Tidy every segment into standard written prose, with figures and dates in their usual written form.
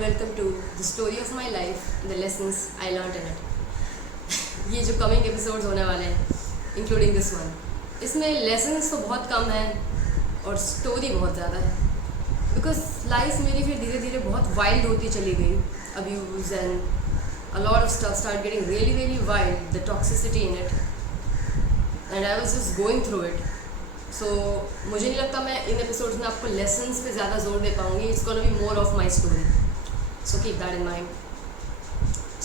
And welcome to the story of my life, the lessons I learned in it. ये जो coming episodes होने वाले हैं, including this one, इसमें lessons तो बहुत कम है और स्टोरी बहुत ज़्यादा है। बिकॉज लाइफ मेरी फिर धीरे धीरे बहुत वाइल्ड होती चली गई। Abuse and a lot of stuff started getting really wild, the toxicity in it, and I was just going through it. So मुझे नहीं लगता मैं इन एपिसोड्स में आपको लेसन्स पे ज़्यादा जोर दे पाऊँगी. It's gonna be more of my story, so keep that in mind.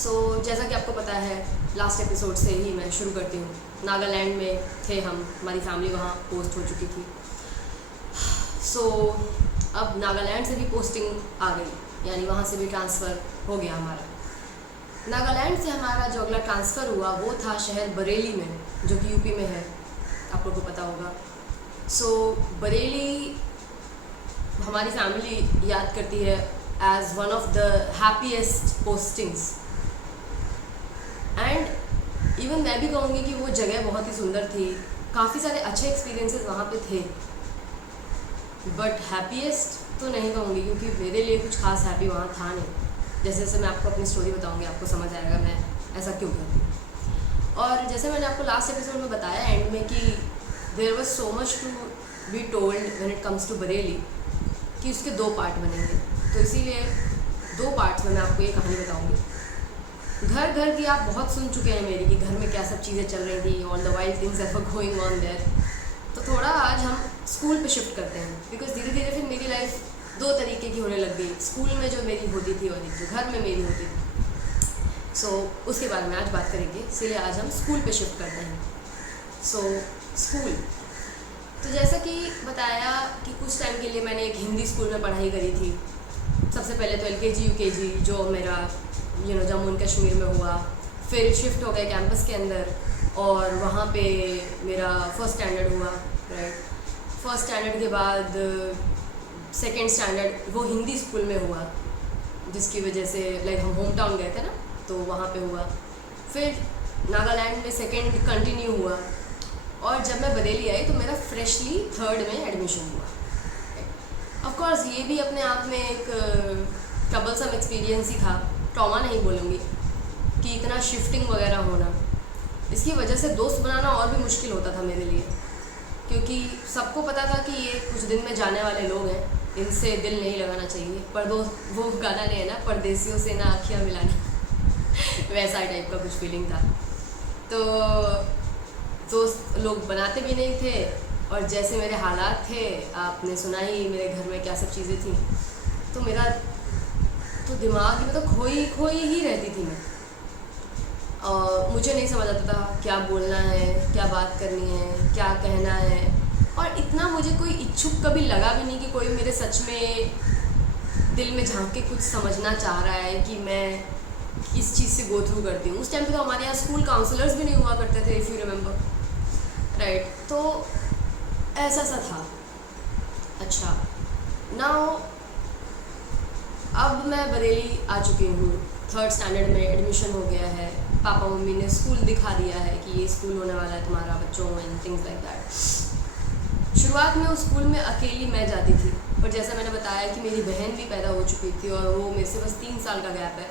So जैसा कि आपको पता है, लास्ट एपिसोड से ही मैं शुरू करती हूँ. नागालैंड में थे हम, हमारी फैमिली वहाँ पोस्ट हो चुकी थी. सो अब नागालैंड से भी पोस्टिंग आ गई, यानी वहाँ से भी ट्रांसफ़र हो गया हमारा. नागालैंड से हमारा जो अगला ट्रांसफ़र हुआ वो था शहर बरेली में, जो कि यूपी में है, आप लोगों को पता होगा. सो बरेली हमारी फैमिली याद करती है as one of the happiest postings. And even मैं भी कहूँगी कि वो जगह बहुत ही सुंदर थी. काफ़ी सारे अच्छे एक्सपीरियंसेस वहाँ पे थे, बट हैप्पीएस्ट तो नहीं कहूँगी, क्योंकि मेरे लिए कुछ खास हैप्पी वहाँ था नहीं. जैसे जैसे मैं आपको अपनी स्टोरी बताऊँगी, आपको समझ आएगा मैं ऐसा क्यों कहती हूँ. और जैसे मैंने आपको लास्ट एपिसोड में बताया एंड में कि there was so much to be told when it comes to Bareilly, कि उसके 2 पार्ट बनेंगे. तो इसीलिए 2 पार्ट्स में मैं आपको ये कहानी बताऊँगी. घर घर की आप बहुत सुन चुके हैं मेरी, कि घर में क्या सब चीज़ें चल रही थी, all the wild things that were going on their. तो थोड़ा आज हम स्कूल पे शिफ्ट करते हैं, बिकॉज धीरे धीरे फिर मेरी लाइफ 2 तरीके की होने लग गई. स्कूल में जो मेरी होती थी और जो घर में मेरी होती थी. सो उसके बारे में आज बात करेंगे, इसलिए आज हम स्कूल पे शिफ्ट करते हैं. सो स्कूल, तो जैसा कि बताया कि कुछ टाइम के लिए मैंने एक हिंदी स्कूल में पढ़ाई करी थी. सबसे पहले तो LKG UKG जो मेरा जम्मू एंड कश्मीर में हुआ. फिर शिफ्ट हो गए कैंपस के अंदर और वहाँ पे मेरा फर्स्ट स्टैंडर्ड हुआ. राइट, फर्स्ट स्टैंडर्ड के बाद सेकेंड स्टैंडर्ड वो हिंदी स्कूल में हुआ, जिसकी वजह से लाइक हम होम टाउन गए थे ना, तो वहाँ पे हुआ. फिर नागालैंड में सेकेंड कंटिन्यू हुआ, और जब मैं बरेली आई तो मेरा फ्रेशली 3rd में एडमिशन हुआ. ऑफ कोर्स ये भी अपने आप में एक ट्रबलसम एक्सपीरियंस ही था. ट्रॉमा नहीं बोलूँगी, कि इतना शिफ्टिंग वगैरह होना. इसकी वजह से दोस्त बनाना और भी मुश्किल होता था मेरे लिए, क्योंकि सबको पता था कि ये कुछ दिन में जाने वाले लोग हैं, इनसे दिल नहीं लगाना चाहिए. पर वो गाना नहीं है ना, परदेसियों से ना आँखियाँ मिलानी वैसा टाइप का कुछ फीलिंग था. तो दोस्त लोग बनाते भी नहीं थे, और जैसे मेरे हालात थे आपने सुना ही, मेरे घर में क्या सब चीज़ें थी. तो मेरा तो दिमाग में तो खोई ही रहती थी मैं. मुझे नहीं समझ आता था क्या बोलना है, क्या बात करनी है, क्या कहना है. और इतना मुझे कोई इच्छुक कभी लगा भी नहीं कि कोई मेरे सच में दिल में झांक के कुछ समझना चाह रहा है कि मैं किस चीज़ से गो थ्रू करती हूँ. उस टाइम पे तो हमारे यहाँ स्कूल काउंसलर्स भी नहीं हुआ करते थे, इफ़ यू रिमेंबर. राइट, तो ऐसा सा था. अच्छा, नाउ अब मैं बरेली आ चुकी हूँ. 3rd स्टैंडर्ड में एडमिशन हो गया है. पापा मम्मी ने स्कूल दिखा दिया है कि ये स्कूल होने वाला है तुम्हारा बच्चों, एंड थिंग्स लाइक दैट. शुरुआत में उस स्कूल में अकेली मैं जाती थी, पर जैसा मैंने बताया कि मेरी बहन भी पैदा हो चुकी थी और वो मेरे से बस 3 साल का गैप है,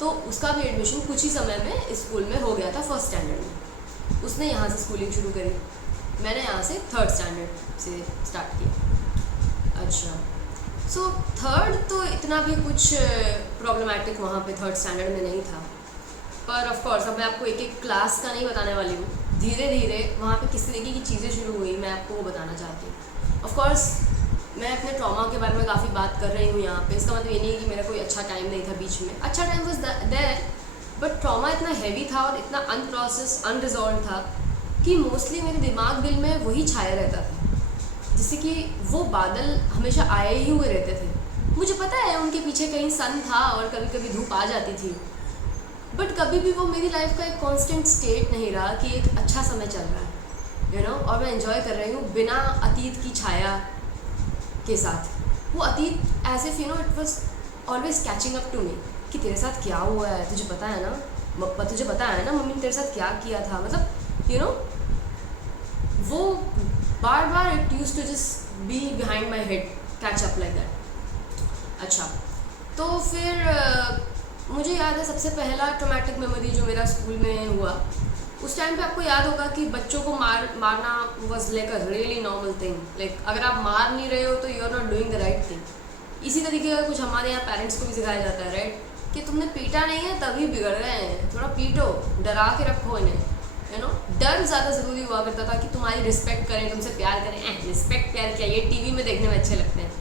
तो उसका भी एडमिशन कुछ ही समय में इस स्कूल में हो गया था. 1st स्टैंडर्ड में उसने यहाँ से स्कूलिंग शुरू करी, मैंने यहाँ से 3rd स्टैंडर्ड से स्टार्ट किया. अच्छा, सो 3rd तो इतना भी कुछ प्रॉब्लमैटिक वहाँ पे 3rd स्टैंडर्ड में नहीं था. पर ऑफ कोर्स अब मैं आपको एक एक क्लास का नहीं बताने वाली हूँ. धीरे धीरे वहाँ पे किस तरीके की चीज़ें शुरू हुई, मैं आपको वो बताना चाहती हूँ. ऑफ कोर्स मैं अपने ट्रॉमा के बारे में काफ़ी बात कर रही हूँ यहाँ पे. इसका मतलब ये नहीं है कि मेरा कोई अच्छा टाइम नहीं था बीच में. अच्छा time was there, but trauma इतना हैवी था और इतना अनप्रोसेस अनरिजॉल्व था कि मोस्टली मेरे दिमाग दिल में वही छाया रहता था, जिससे कि वो बादल हमेशा आए ही हुए रहते थे. मुझे पता है उनके पीछे कहीं सन था और कभी कभी धूप आ जाती थी, बट कभी भी वो मेरी लाइफ का एक कांस्टेंट स्टेट नहीं रहा कि एक अच्छा समय चल रहा है, और मैं एंजॉय कर रही हूँ बिना अतीत की छाया के साथ. वो अतीत as if it was always catching up to me, कि तेरे साथ क्या हुआ है, तुझे पता है ना मम्मी ने तेरे साथ क्या किया था. मतलब वो बार बार it used to just be behind my head, catch up like that. अच्छा, तो फिर मुझे याद है सबसे पहला ट्रॉमेटिक मेमोरी जो मेरा स्कूल में हुआ, उस टाइम पे आपको याद होगा कि बच्चों को मारना was like a really normal thing. Like अगर आप मार नहीं रहे हो तो you are not doing the right thing. इसी तरीके का कुछ हमारे यहाँ पेरेंट्स को भी सिखाया जाता है, राइट, कि तुमने पीटा नहीं है तभी बिगड़ गए हैं, थोड़ा पीटो, डरा के रखो इन्हें, यू नो। डर ज़्यादा ज़रूरी हुआ करता था कि तुम्हारी रिस्पेक्ट करें, तुमसे प्यार करें। रिस्पेक्ट प्यार क्या, ये टीवी में देखने में अच्छे लगते हैं।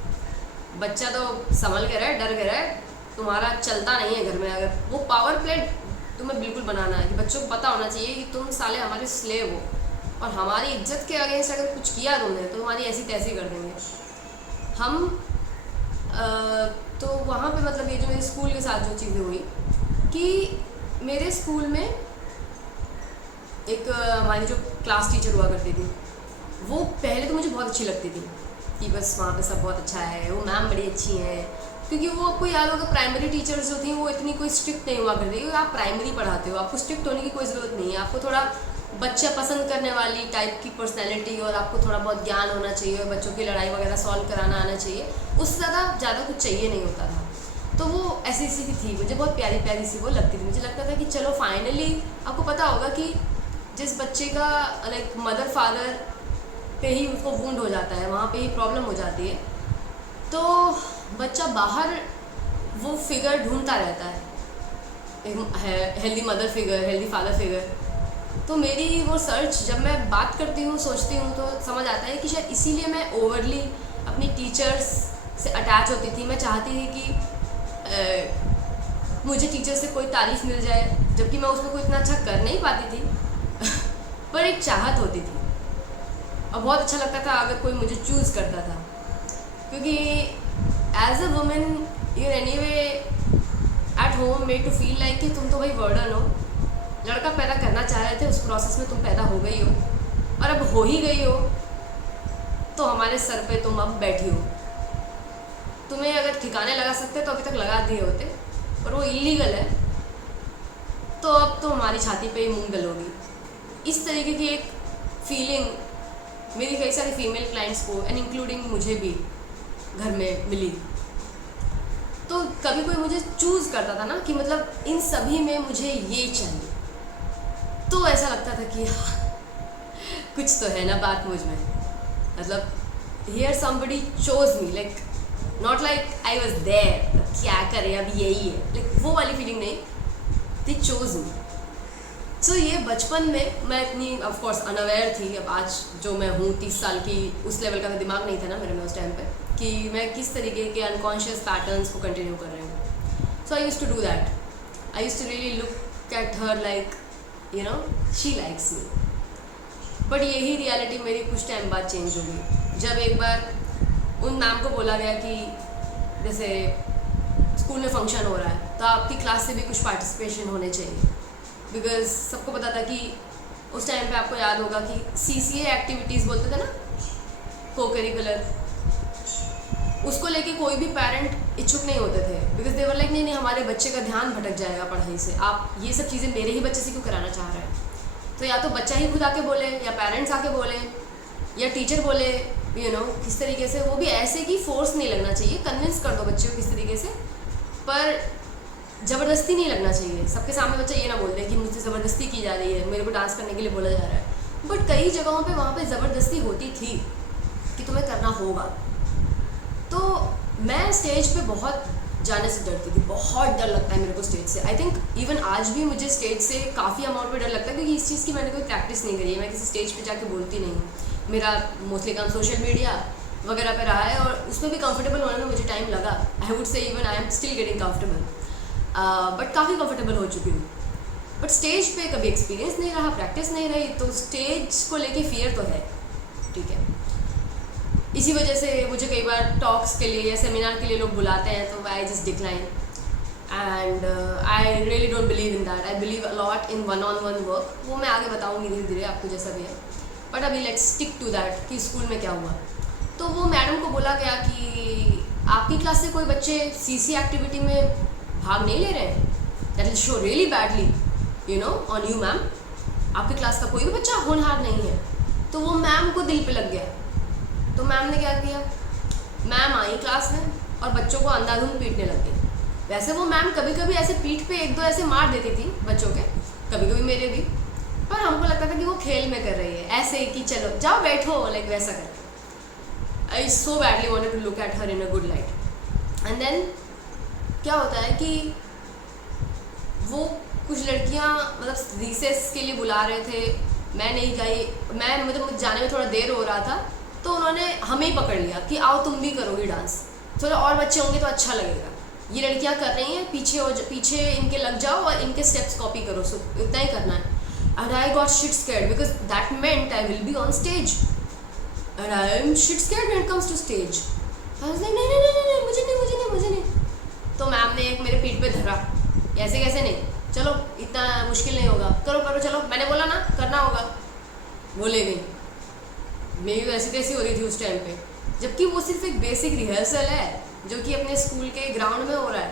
बच्चा तो संभल के रहे, डर के रहे, तुम्हारा चलता नहीं है घर में। अगर वो पावर प्ले तुम्हें बिल्कुल बनाना है कि बच्चों को पता होना चाहिए कि तुम साले हमारे स्लेव हो और हमारी इज्जत के अगेंस्ट अगर कुछ किया तुमने तो तुम्हारी ऐसी तैसी कर देंगे हम। तो वहाँ पे मतलब ये जो मेरे स्कूल के साथ जो चीज़ें हुई कि मेरे स्कूल में एक हमारी जो क्लास टीचर हुआ करती थी, वो पहले तो मुझे बहुत अच्छी लगती थी कि बस वहाँ पे सब बहुत अच्छा है, वो मैम बड़ी अच्छी हैं, क्योंकि वो आपको याद होगा प्राइमरी टीचर्स जो थी वो इतनी कोई स्ट्रिक्ट नहीं हुआ करती, क्योंकि आप प्राइमरी पढ़ाते हो, आपको स्ट्रिक्ट होने की कोई ज़रूरत नहीं है। आपको थोड़ा बच्चा पसंद करने वाली टाइप की पर्सनैलिटी और आपको थोड़ा बहुत ज्ञान होना चाहिए और बच्चों की लड़ाई वगैरह सॉल्व कराना आना चाहिए, उससे ज़्यादा कुछ चाहिए नहीं होता था। तो वो ऐसी सी थी, मुझे बहुत प्यारी प्यारी सी वो लगती थी। मुझे लगता था कि चलो फाइनली, आपको पता होगा कि जिस बच्चे का लाइक मदर फादर पे ही उसको वुंड हो जाता है, वहाँ पे ही प्रॉब्लम हो जाती है, तो बच्चा बाहर वो फिगर ढूंढता रहता है, healthy mother figure, healthy father figure. तो मेरी वो सर्च जब मैं बात करती हूँ, सोचती हूँ, तो समझ आता है कि शायद इसीलिए मैं ओवरली अपनी टीचर्स से अटैच होती थी। मैं चाहती थी कि मुझे टीचर से कोई तारीफ़ मिल जाए, जबकि मैं उसमें कोई इतना अच्छा कर नहीं पाती थी पर एक चाहत होती थी और बहुत अच्छा लगता था अगर कोई मुझे चूज़ करता था, क्योंकि as a women you anyway at home made to feel like कि तुम तो भाई बर्डन हो। लड़का पैदा करना चाह रहे थे, उस प्रोसेस में तुम पैदा हो गई हो और अब हो ही गई हो, तो हमारे सर पे तुम अब बैठी हो। तुम्हें अगर ठिकाने लगा सकते तो अभी तक लगा दिए होते, पर वो इलीगल है, तो अब तो हमारी छाती पे ही मूंग डलोगी। इस तरीके की एक फीलिंग मेरी कई सारी फीमेल क्लाइंट्स को एंड इंक्लूडिंग मुझे भी घर में मिली। तो कभी कोई मुझे चूज़ करता था ना कि मतलब इन सभी में मुझे ये चाहिए, तो ऐसा लगता था कि कुछ तो है ना बात मुझ में, मतलब here somebody chose me, like not like I was there, क्या करे अब यही है, लाइक वो वाली फीलिंग नहीं, दे चोज मी। सो ये बचपन में मैं इतनी ऑफ कोर्स अनअवेयर थी। अब आज जो मैं हूँ 30 साल की, उस लेवल का तो दिमाग नहीं था ना मेरे में उस टाइम पे कि मैं किस तरीके के अनकॉन्शियस पैटर्न्स को कंटिन्यू कर रही हूँ। So I used to do that, I used to really look at her like you know she likes me. But यही रियलिटी मेरी कुछ टाइम बाद चेंज हो गई, जब एक बार उन मैम को बोला गया कि जैसे स्कूल में फंक्शन हो रहा है तो आपकी क्लास से भी कुछ पार्टिसिपेशन होने चाहिए, बिकॉज सबको पता था कि उस टाइम पे आपको याद होगा कि CCA एक्टिविटीज़ बोलते थे ना, को करिकुलर, उसको लेके कोई भी पेरेंट इच्छुक नहीं होते थे, बिकॉज दे वर लाइक नहीं हमारे बच्चे का ध्यान भटक जाएगा पढ़ाई से, आप ये सब चीज़ें मेरे ही बच्चे से क्यों कराना चाह रहे हैं। तो या तो बच्चा ही खुद आके बोले, या पेरेंट्स आके बोले, या टीचर बोले, यू नो किस तरीके से, वो भी ऐसे कि फोर्स नहीं लगना चाहिए, कन्विंस कर दो बच्चे को किस तरीके से, पर ज़बरदस्ती नहीं लगना चाहिए। सबके सामने बच्चा ये ना बोल दे कि मुझसे ज़बरदस्ती की जा रही है, मेरे को डांस करने के लिए बोला जा रहा है। बट कई जगहों पे वहाँ पे ज़बरदस्ती होती थी कि तुम्हें करना होगा। तो मैं स्टेज पे बहुत जाने से डरती थी, बहुत डर लगता है मेरे को स्टेज से। आई थिंक इवन आज भी मुझे स्टेज से काफ़ी अमाउंट में डर लगता है, क्योंकि इस चीज़ की मैंने कोई प्रैक्टिस नहीं करी है, मैं किसी स्टेज पे जाके बोलती नहीं हूँ। मेरा मोस्टली काम सोशल मीडिया वगैरह पे रहा है और उसमें भी कंफर्टेबल होने में मुझे टाइम लगा। I would say even I am still getting comfortable, but काफ़ी कंफर्टेबल हो चुकी हूँ। बट स्टेज पे कभी एक्सपीरियंस नहीं रहा, प्रैक्टिस नहीं रही, तो स्टेज को लेके फियर तो है, ठीक है। इसी वजह से मुझे कई बार टॉक्स के लिए या सेमिनार के लिए लोग बुलाते हैं तो I just decline, and I really don't believe in that. I believe a lot in वन-on-one वर्क, वो मैं आगे बताऊँगी धीरे धीरे आपको जैसा भी है। बट अभी लेट्स स्टिक टू दैट कि स्कूल में क्या हुआ। तो वो मैडम को बोला गया कि आपकी क्लास से कोई बच्चे CC एक्टिविटी में भाग नहीं ले रहे हैं, that will show really badly you know on you ma'am. आपकी क्लास का कोई भी बच्चा होनहार नहीं है। तो वो मैम को दिल पे लग गया। तो मैम ने क्या किया, मैम आई क्लास में और बच्चों को अंधाधुंध पीटने लग गई। वैसे वो मैम कभी कभी ऐसे पीठ पे एक दो ऐसे मार देती थी बच्चों के, कभी कभी मेरे भी, पर हमको लगता था कि वो खेल में कर रही है, ऐसे कि चलो जाओ बैठो, लाइक वैसा करके। I so badly wanted to look at her in a good light. And then क्या होता है कि वो कुछ लड़कियां मतलब रिसेस के लिए बुला रहे थे, मैं नहीं गई, मैं मतलब जाने में थोड़ा देर हो रहा था, तो उन्होंने हमें ही पकड़ लिया कि आओ तुम भी करोगी डांस, थोड़े और बच्चे होंगे तो अच्छा लगेगा, ये लड़कियां कर रही हैं, पीछे इनके लग जाओ और इनके स्टेप्स कॉपी करो, सो इतना ही करना है। And I got shit scared because that meant I will be on stage, and I am shit scared when it comes to stage. I was like नहीं मुझे नहीं। तो मैम ने एक मेरे पीठ पे धरा, ऐसे कैसे नहीं, चलो इतना मुश्किल नहीं होगा, करो चलो, मैंने बोला ना करना होगा, बोले गई। मेरी वैसी तैसी हो रही थी उस टाइम पे, जबकि वो सिर्फ एक बेसिक रिहर्सल है जो कि अपने स्कूल के ग्राउंड में हो रहा है,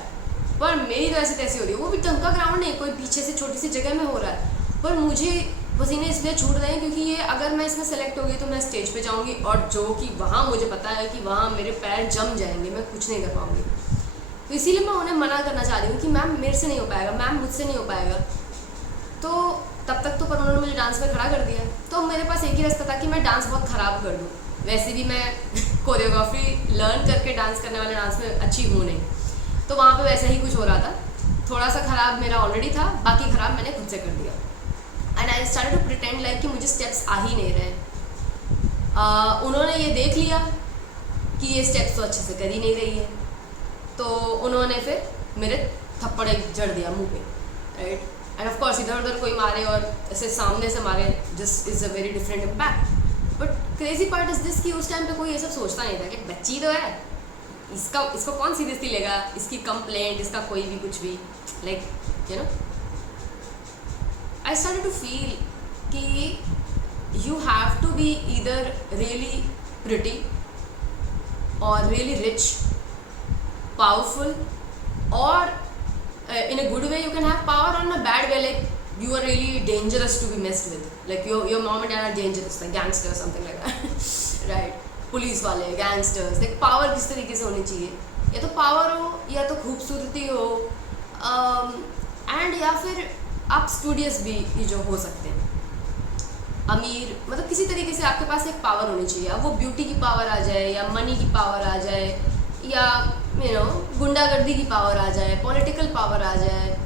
पर मेरी तो ऐसी तैसी हो रही है, वो भी ढंग का ग्राउंड नहीं, कोई पीछे से छोटी सी जगह में हो रहा है, पर मुझे पसीने इसलिए छूट रहे हैं क्योंकि ये अगर मैं इसमें सेलेक्ट होगी तो मैं स्टेज पे जाऊंगी, और जो कि वहाँ मुझे पता है कि वहाँ मेरे पैर जम जाएंगे, मैं कुछ नहीं कर पाऊंगी। तो इसीलिए मैं उन्हें मना करना चाह रही हूँ कि मैम मेरे से नहीं हो पाएगा, मैम मुझसे नहीं हो पाएगा। तो तब तक तो पर उन्होंने मुझे डांस में खड़ा कर दिया, तो मेरे पास एक ही रास्ता था कि मैं डांस बहुत ख़राब कर दूँ। वैसे भी मैं कोरियोग्राफी लर्न करके डांस करने वाले डांस में अच्छी हूँ नहीं, तो वहाँ पे वैसा ही कुछ हो रहा था, थोड़ा सा ख़राब मेरा ऑलरेडी था, बाकी ख़राब मैंने खुद से कर दिया। And I started to pretend like कि मुझे स्टेप्स आ ही नहीं रहे। उन्होंने ये देख लिया कि ये स्टेप्स तो अच्छे से कर ही नहीं रही है, तो उन्होंने फिर मेरे थप्पड़ एक जड़ दिया मुंह पे, राइट। एंड ऑफ कोर्स इधर उधर कोई मारे और ऐसे सामने से मारे just is a very different impact. But crazy part is this कि उस टाइम पे कोई ये सब सोचता नहीं था कि बच्ची तो है, इसको कौन सीरियसली लेगा, इसकी कंप्लेंट, इसका कोई भी कुछ भी, like you know. I started to feel कि you have to be either really pretty or really rich, powerful, or in a good way you can have power, or in a bad way like you are really dangerous to be messed with, like your mom and dad are dangerous, like gangsters, something like that right, police वाले, gangsters. like power किस तरीके से होनी चाहिए, या तो power हो या तो खूबसूरती हो, एंड या फिर आप स्टूडियस भी ये जो हो सकते हैं, अमीर, मतलब किसी तरीके से आपके पास एक पावर होनी चाहिए। अब वो ब्यूटी की पावर आ जाए, या मनी की पावर आ जाए, या गुंडागर्दी की पावर आ जाए, पॉलिटिकल पावर आ जाए,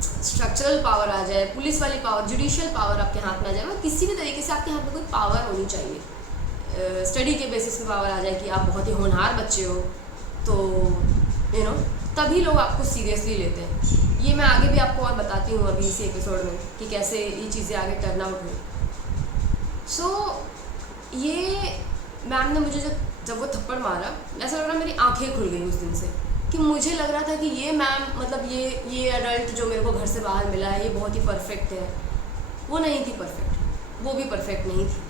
स्ट्रक्चरल पावर आ जाए, पुलिस वाली पावर, जुडिशियल पावर आपके हाथ में आ जाए, मतलब किसी भी तरीके से आपके हाथ में कोई पावर होनी चाहिए। स्टडी के बेसिस पे पावर आ जाए कि आप बहुत ही होनहार बच्चे हो, तो तभी लोग आपको सीरियसली लेते हैं। ये मैं आगे भी आपको और बताती हूँ अभी इसी एपिसोड में कि कैसे ये चीज़ें आगे टर्न आउट हुई। सो ये मैम ने मुझे जब वो थप्पड़ मारा, ऐसा लग रहा मेरी आंखें खुल गई उस दिन से, कि मुझे लग रहा था कि ये मैम, मतलब ये अडल्ट जो मेरे को घर से बाहर मिला है, ये बहुत ही परफेक्ट है। वो नहीं थी परफेक्ट, वो भी परफेक्ट नहीं थी।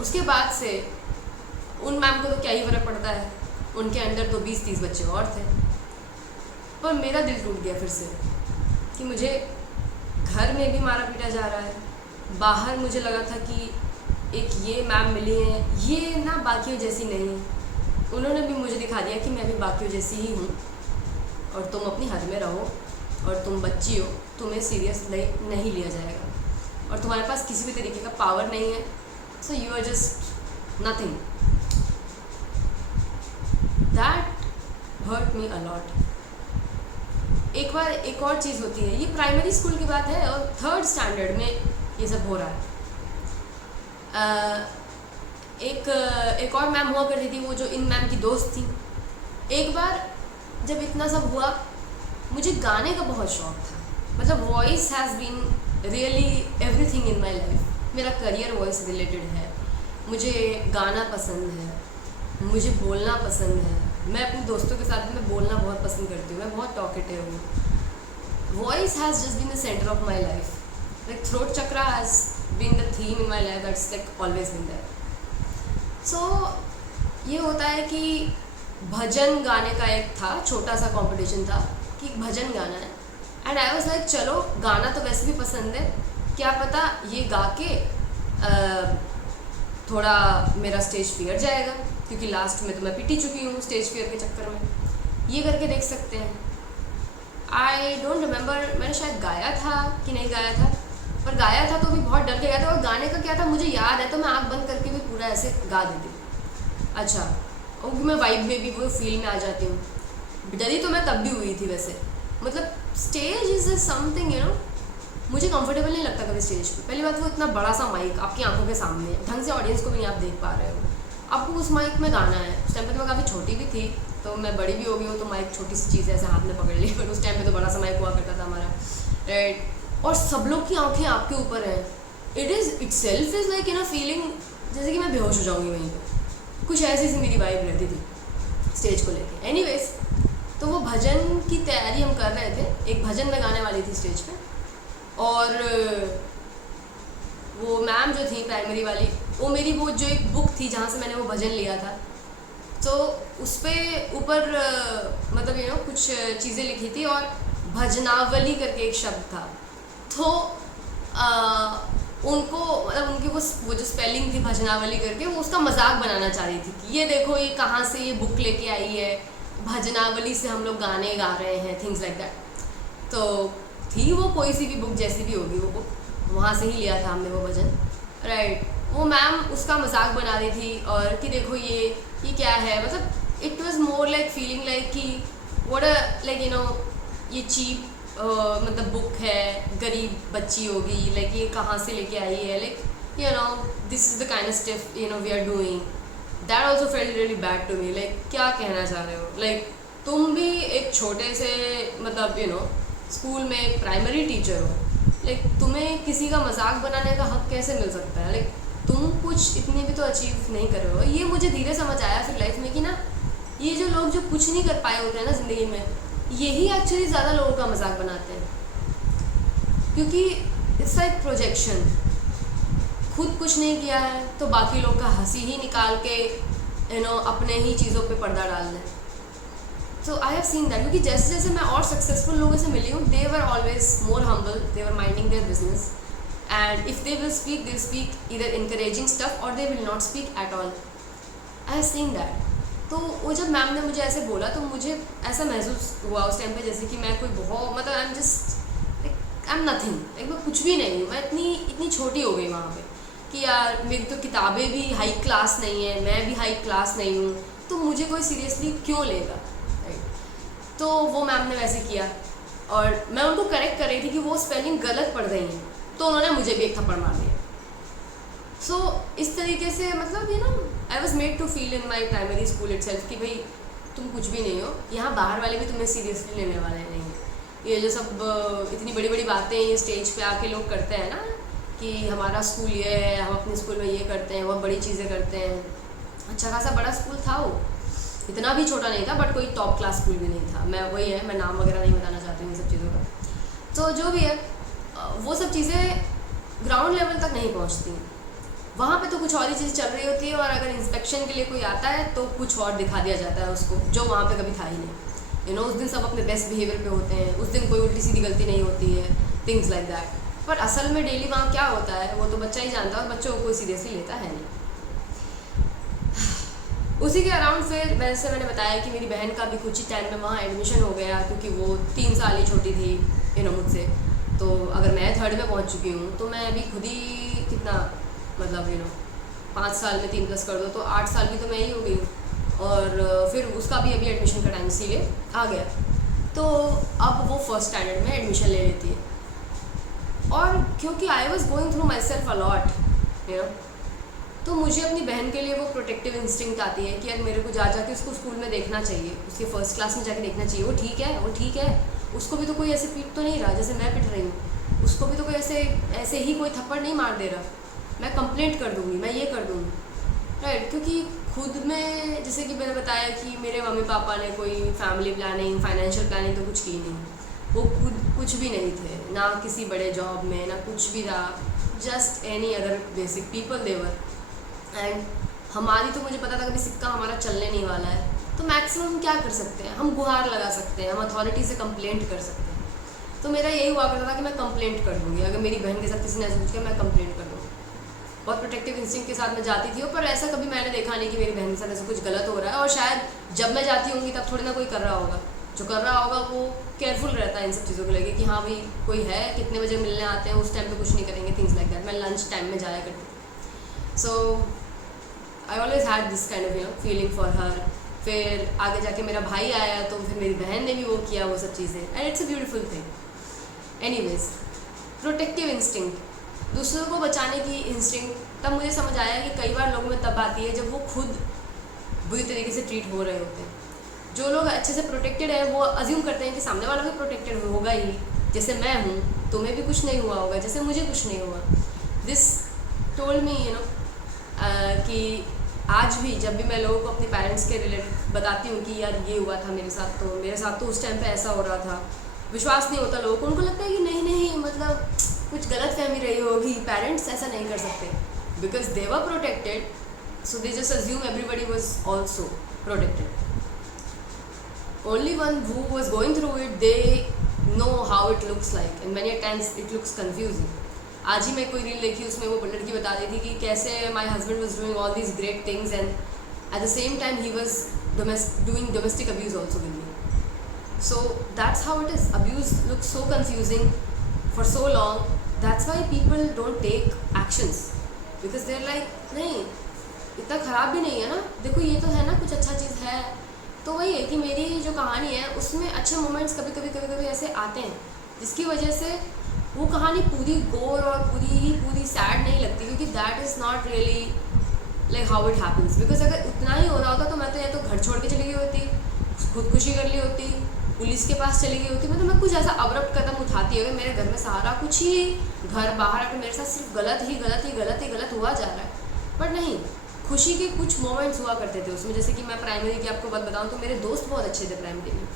उसके बाद से उन मैम को तो क्या ही फ़र्क पड़ता है, उनके अंदर तो 20-30 बच्चे और थे। पर मेरा दिल टूट गया फिर से कि मुझे घर में भी मारा पीटा जा रहा है, बाहर मुझे लगा था कि एक ये मैम मिली है, ये ना बाकियों जैसी नहीं है। उन्होंने भी मुझे दिखा दिया कि मैं भी बाकियों जैसी ही हूँ, और तुम अपनी हद में रहो, और तुम बच्ची हो, तुम्हें सीरियस नहीं लिया जाएगा, और तुम्हारे पास किसी भी तरीके का पावर नहीं है, so you are just nothing. That hurt me a lot. एक बार एक और चीज़ होती है, ये प्राइमरी स्कूल की बात है, और 3rd स्टैंडर्ड में ये सब हो रहा है। एक और मैम हुआ करती थी, वो जो इन मैम की दोस्त थी। एक बार जब इतना सब हुआ, मुझे गाने का बहुत शौक था, मतलब voice has been really everything in my life. मेरा करियर वॉइस रिलेटेड है, मुझे गाना पसंद है, मुझे बोलना पसंद है। मैं अपने दोस्तों के साथ में बोलना बहुत पसंद करती हूँ, मैं बहुत टॉकेटिव हूँ। Voice has just been the centre of my life, like throat chakra has been the theme in my life, that's like always been there. So ये होता है कि भजन गाने का एक था, छोटा सा कंपटीशन था कि भजन गाना है, एंड आई वाज लाइक चलो गाना तो वैसे भी पसंद है, क्या पता ये गा के थोड़ा मेरा स्टेज फियर जाएगा, क्योंकि लास्ट में तो मैं पिटी चुकी हूँ स्टेज फियर के चक्कर में। ये करके देख सकते हैं। आई डोंट रिमेंबर मैंने शायद गाया था कि नहीं गाया था, पर गाया था तो भी बहुत डर के गाया था। और गाने का क्या था मुझे याद है, तो मैं आँख बंद करके भी पूरा ऐसे गा देती। अच्छा, और मैं वाइब में भी वो फील में आ जाती हूँ। डरी तो मैं तब भी हुई थी वैसे, मतलब स्टेज इज़ समथिंग मुझे कंफर्टेबल नहीं लगता कभी स्टेज पे। पहली बात वो इतना बड़ा सा माइक आपकी आंखों के सामने है, ढंग से ऑडियंस को भी नहीं आप देख पा रहे हो, आपको उस माइक में गाना है। उस टाइम पे तो मैं काफ़ी छोटी भी थी, तो मैं बड़ी भी हो गई हूँ, तो माइक छोटी सी चीज़ ऐसे हाथ में पकड़ ली, पर उस टाइम पे तो बड़ा सा माइक हुआ करता था हमारा, राइट। और सब लोग की आंखें आपके ऊपर है। It self is like feeling जैसे कि मैं बेहोश हो जाऊँगी वहीं पर। कुछ ऐसी सी मेरी वाइब रहती थी स्टेज को लेके। एनीवेज, तो वो भजन की तैयारी हम कर रहे थे, एक भजन में गाने वाली थी स्टेज पे, और वो मैम जो थी प्राइमरी वाली, वो मेरी वो जो एक बुक थी जहाँ से मैंने वो भजन लिया था, तो उस पर ऊपर मतलब कुछ चीज़ें लिखी थी, और भजनावली करके एक शब्द था। तो उनको मतलब उनकी वो जो स्पेलिंग थी भजनावली करके, वो उसका मजाक बनाना चाह रही थी कि ये देखो ये कहाँ से ये बुक लेके आई है, भजनावली से हम लोग गाने गा रहे हैं, थिंग्स लाइक दैट। तो थी वो कोई सी भी बुक, जैसी भी होगी वो बुक, वहाँ से ही लिया था हमने वो भजन, राइट। वो मैम उसका मजाक बना रही थी, और कि देखो ये क्या है, मतलब it was more like feeling like कि व्हाट लाइक ये चीप मतलब बुक है, गरीब बच्ची होगी, लाइक ये कहाँ से लेके आई है, like this is the kind of stuff we are doing. That also felt really bad to me. Like क्या कहना चाह रहे हो, लाइक तुम भी एक छोटे से मतलब स्कूल में एक प्राइमरी टीचर हो, लाइक तुम्हें किसी का मजाक बनाने का हक कैसे मिल सकता है? लाइक तुम कुछ इतने भी तो अचीव नहीं कर रहे हो। ये मुझे धीरे समझ आया फिर लाइफ में कि ये जो लोग जो कुछ नहीं कर पाए होते हैं ना ज़िंदगी में, यही एक्चुअली ज़्यादा लोगों का मजाक बनाते हैं, क्योंकि इट्स लाइक प्रोजेक्शन। खुद कुछ नहीं किया है तो बाकी लोग का हंसी ही निकाल के अपने ही चीज़ों पे पर्दा डाल दें। सो आई हैव सीन दैट, क्योंकि जैसे जैसे मैं और सक्सेसफुल लोगों से मिली हूँ, they were always more humble, they were minding their business, and if they will speak, they speak either encouraging stuff or they will not speak at all. I have seen that. तो वो जब ma'am ने मुझे ऐसे बोला तो मुझे ऐसा महसूस हुआ उस टाइम पे जैसे कि मैं कोई बहुत मतलब I am just like I am nothing, like मैं कुछ भी नहीं हूँ। मैं इतनी छोटी हो गई वहाँ पे कि यार मेरी तो किताबें भी हाई क्लास नहीं है, मैं भी हाई क्लास नहीं हूँ, तो मुझे कोई सीरियसली क्यों लेगा, राइट। तो वो मैम ने वैसे किया, और मैं उनको करेक्ट कर रही थी कि वो स्पेलिंग गलत पढ़ रही हैं, तो उन्होंने मुझे भी एक थप्पड़ मार दिया। सो इस तरीके से मतलब I was made to feel in my primary school itself कि भाई तुम कुछ भी नहीं हो, यहाँ बाहर वाले भी तुम्हें सीरियसली लेने वाले नहीं हैं। ये जो सब इतनी बड़ी बड़ी बातें ये स्टेज पे आके लोग करते हैं ना कि हमारा स्कूल ये है, हम अपने स्कूल में ये करते हैं, बहुत बड़ी चीज़ें करते हैं। अच्छा खासा बड़ा स्कूल था वो, इतना भी छोटा नहीं था, बट कोई टॉप क्लास स्कूल भी नहीं था। मैं वही है, मैं नाम वगैरह नहीं बताना चाहती हूँ इन सब चीज़ों का। तो जो भी है वो सब चीज़ें ग्राउंड लेवल तक नहीं पहुँचती, वहाँ पे तो कुछ और ही चीज़ चल रही होती है, और अगर इंस्पेक्शन के लिए कोई आता है तो कुछ और दिखा दिया जाता है उसको, जो वहाँ पे कभी था ही नहीं। उस दिन सब अपने बेस्ट बिहेवियर पे होते हैं, उस दिन कोई उल्टी सीधी गलती नहीं होती है, थिंग्स लाइक दैट। पर असल में डेली वहाँ क्या होता है वो तो बच्चा ही जानता है, और बच्चों को कोई सीरियसली लेता है नहीं। उसी के अराउंड फिर वैसे मैंने बताया कि मेरी बहन का भी कुछ ही टाइम में वहाँ एडमिशन हो गया, क्योंकि वो 3 साल ही छोटी थी मुझसे। तो अगर मैं 3rd में पहुँच चुकी हूँ तो मैं अभी खुद ही कितना मतलब 5 साल में 3+ कर दो तो 8 साल की तो मैं ही हो गई हूँ। और फिर उसका भी अभी एडमिशन का टाइम इसीलिए आ गया, तो अब वो 1st स्टैंडर्ड में एडमिशन ले लेती है। और क्योंकि I was going through myself a lot तो मुझे अपनी बहन के लिए वो प्रोटेक्टिव इंस्टिंक्ट आती है कि यार मेरे को जाके उसको स्कूल में देखना चाहिए, उसके 1st क्लास में जाके देखना चाहिए, वो ठीक है, उसको भी तो कोई ऐसे पीट तो नहीं रहा जैसे मैं पिट रही हूँ, उसको भी तो कोई ऐसे ही कोई थप्पड़ नहीं मार दे रहा, मैं कंप्लेंट कर दूँगी, मैं ये कर दूँगी, राइट। क्योंकि खुद में जैसे कि मैंने बताया कि मेरे मम्मी पापा ने कोई फैमिली प्लानिंग, फाइनेंशियल प्लानिंग तो कुछ की नहीं, वो खुद कुछ भी नहीं थे, ना किसी बड़े जॉब में, ना कुछ भी था, just any other basic people there. And हमारी तो मुझे पता था कभी सिक्का हमारा चलने नहीं वाला है, तो मैक्सिमम क्या कर सकते हैं, हम गुहार लगा सकते हैं, हम अथॉरिटी से कंप्लेंट कर सकते हैं। तो मेरा यही हुआ करता था कि मैं कंप्लेंट कर दूँगी, अगर मेरी बहन के साथ किसी ने ऐसे पूछ किया मैं कंप्लेंट कर दूँगी। बहुत प्रोटेक्टिव इंस्टिंक्ट के साथ मैं जाती थी, पर ऐसा कभी मैंने देखा नहीं कि मेरी बहन के साथ ऐसा कुछ गलत हो रहा है। और शायद जब मैं जाती होंगी तब थोड़ी ना कोई कर रहा होगा, जो कर रहा होगा वो केयरफुल रहता है इन सब चीज़ों को लेके कि हाँ भाई कोई है, कितने बजे मिलने आते हैं, उस टाइम पे कुछ नहीं करेंगे, थिंग्स लाइक दैट। मैं लंच टाइम में जाया करती थी। So I always had this kind of feeling for her. फिर आगे जाके मेरा भाई आया तो फिर मेरी बहन ने भी वो किया वो सब चीज़ें, and it's a beautiful thing. Anyways, protective instinct, दूसरों को बचाने की इंस्टिंक्ट, तब मुझे समझ आया कि कई बार लोगों में तब आती है जब वो खुद बुरी तरीके से ट्रीट हो रहे होते हैं। जो लोग अच्छे से प्रोटेक्टेड है वो अज्यूम करते हैं कि सामने वाला भी प्रोटेक्टेड होगा ही, जैसे मैं हूँ, तुम्हें भी कुछ नहीं हुआ होगा जैसे मुझे कुछ नहीं हुआ। दिस टोल्ड मी कि आज भी जब भी मैं लोगों को अपने पेरेंट्स के रिलेटेड बताती हूँ कि यार ये हुआ था मेरे साथ तो उस टाइम पे ऐसा हो रहा था, विश्वास नहीं होता लोगों को, उनको लगता है कि नहीं मतलब कुछ गलत फहमी रही होगी, पेरेंट्स ऐसा नहीं कर सकते, because they were protected, so they just assume everybody was also protected. Only one who was going through it, they know how it looks like, and many times it looks confusing. आज ही मैं कोई reel देखी, उसमें वो लड़की बता रही थी कि कैसे my husband was doing all these great things and at the same time he was doing domestic abuse also with me. So that's how it is. Abuse looks so confusing for so long. That's why people don't take actions, because they're like नहीं इतना ख़राब भी नहीं है ना, देखो ये तो है ना कुछ अच्छा चीज़ है। तो वही है कि मेरी जो कहानी है उसमें अच्छे मोमेंट्स कभी कभी ऐसे आते हैं जिसकी वजह से वो कहानी पूरी गोर और पूरी सैड नहीं लगती, क्योंकि that is not really like how it happens. Because अगर उतना ही हो रहा होता तो मैं तो या तो घर छोड़ के चली गई होती, खुदकुशी कर ली होती, पुलिस के पास चली गई होती, मतलब मैं कुछ ऐसा अब्रप्ट कदम उठाती। अगर मेरे घर में सारा कुछ ही घर बाहर आकर मेरे साथ सिर्फ गलत हुआ जा रहा है, बट नहीं, खुशी के कुछ मोमेंट्स हुआ करते थे उसमें। जैसे कि मैं प्राइमरी की आपको बात बताऊं तो मेरे दोस्त बहुत अच्छे थे प्राइमरी में।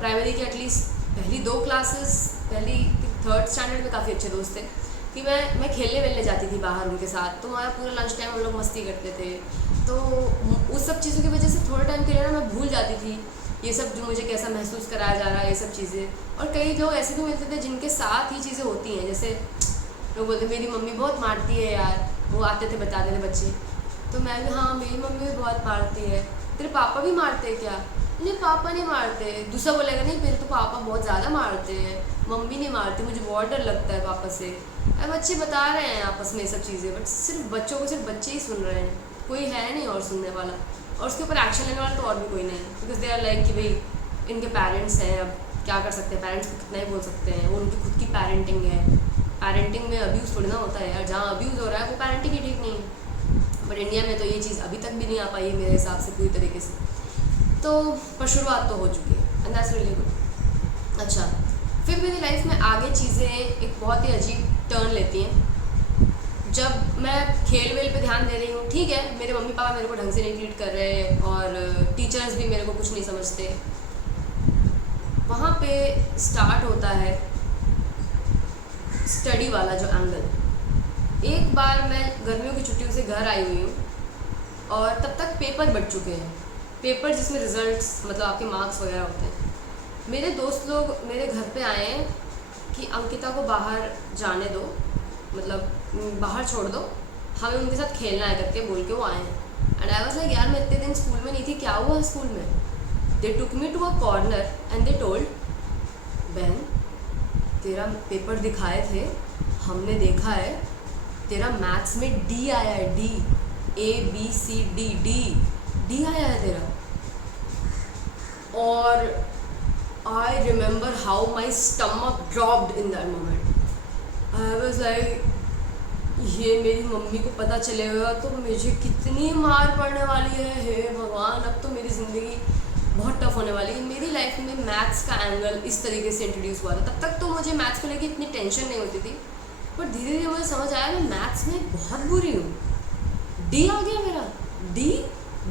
प्राइमरी के एटलीस्ट पहली 2 क्लासेस, पहली 3rd स्टैंडर्ड में काफ़ी अच्छे दोस्त थे कि मैं खेलने वेलने जाती थी बाहर उनके साथ, तो हमारा पूरा लंच टाइम हम लोग मस्ती करते थे। तो उस सब चीज़ों की वजह से थोड़े टाइम के लिए ना मैं भूल जाती थी ये सब जो मुझे कैसा महसूस कराया जा रहा है, ये सब चीज़ें। और कई लोग ऐसे भी मिलते थे जिनके साथ ही चीज़ें होती हैं, जैसे लोग बोलते मेरी मम्मी बहुत मारती है यार, वो आते थे बताते थे बच्चे, तो मैं भी हाँ मेरी मम्मी भी बहुत मारती है। तेरे पापा भी मारते हैं क्या? नहीं पापा नहीं मारते। दूसरा बोलेगा नहीं मेरे तो पापा बहुत ज़्यादा मारते हैं, मम्मी नहीं मारती, मुझे बहुत डर लगता है पापा से। अब बच्चे बता रहे हैं आपस में ये सब चीज़ें, बट सिर्फ बच्चों को सिर्फ बच्चे ही सुन रहे हैं, कोई है नहीं और सुनने वाला, और उसके ऊपर एक्शन लेने वाला तो और भी कोई नहीं, बिकॉज दे आर लाइक कि भाई इनके पेरेंट्स हैं, अब क्या कर सकते हैं, पेरेंट्स को कितना ही बोल सकते हैं, वो उनकी खुद की पेरेंटिंग है। पेरेंटिंग में अब्यूज़ थोड़ी ना होता है यार, जहाँ अब्यूज़ हो रहा है वो पेरेंटिंग ही ठीक नहीं है। बट इंडिया में तो ये चीज़ अभी तक भी नहीं आ पाई है मेरे हिसाब से पूरी तरीके से, तो पर शुरुआत तो हो चुकी है, एंड दैट्स रियली गुड। अच्छा, फिर मेरी लाइफ में आगे चीज़ें एक बहुत ही अजीब टर्न लेती हैं। जब मैं खेल वेल पे ध्यान दे रही हूँ, ठीक है मेरे मम्मी पापा मेरे को ढंग से नहीं ट्रीट कर रहे और टीचर्स भी मेरे को कुछ नहीं समझते, वहाँ पे स्टार्ट होता है स्टडी वाला जो एंगल। एक बार मैं गर्मियों की छुट्टियों से घर आई हुई हूँ और तब तक पेपर बढ़ चुके हैं, पेपर जिसमें रिजल्ट्स मतलब आपके मार्क्स वगैरह होते हैं। मेरे दोस्त लोग मेरे घर पे आए हैं कि अंकिता को बाहर जाने दो, मतलब बाहर छोड़ दो, हमें उनके साथ खेलना है करके बोल के वो आए हैं। एंड आई वाज लाइक यार मैं इतने दिन स्कूल में नहीं थी, क्या हुआ स्कूल में? They took me to a corner and they told बहन तेरा पेपर दिखाए थे, हमने देखा है तेरा मैथ्स में डी आया है, डी ABCD डी आया है तेरा। और I remember how my stomach dropped in that moment. I was like ये मेरी मम्मी को पता चलेगा तो मुझे कितनी मार पड़ने वाली है, हे भगवान अब तो मेरी ज़िंदगी बहुत टफ होने वाली है। मेरी लाइफ में मैथ्स का एंगल इस तरीके से इंट्रोड्यूस हुआ था। तब तक तो मुझे मैथ्स को लेकर इतनी टेंशन नहीं होती थी, पर धीरे धीरे मुझे समझ आया मैं मैथ्स में बहुत बुरी हूँ। डी आ गया मेरा, डी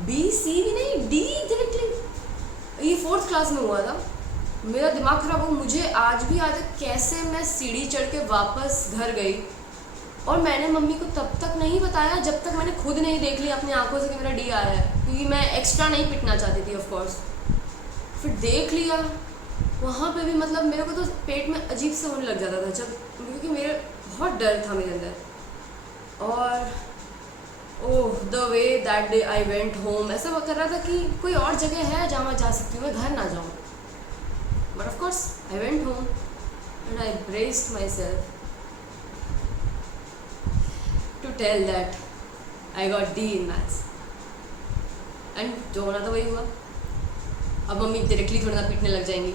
BC भी नहीं, डी डायरेक्टली। ये 4th क्लास में हुआ था, मेरा दिमाग खराब हो। मुझे आज भी याद है कैसे मैं सीढ़ी चढ़ के वापस घर गई और मैंने मम्मी को तब तक नहीं बताया जब तक मैंने खुद नहीं देख लिया अपनी आंखों से कि मेरा डी आया है, क्योंकि मैं एक्स्ट्रा नहीं पिटना चाहती थी ऑफ कोर्स। फिर देख लिया वहाँ पे भी, मतलब मेरे को तो पेट में अजीब से होने लग जाता था जब, क्योंकि मेरे बहुत डर था मेरे अंदर। और ओह the way that day I went home, ऐसा कर रहा था कि कोई और जगह है जहाँ मैं जा सकती हूँ, मैं घर ना जाऊँ. But of course I went home and I braced myself to tell that I got D in maths. And जो होना था वही हुआ. अब मम्मी डायरेक्टली थोड़ा सा पीटने लग जाएंगी.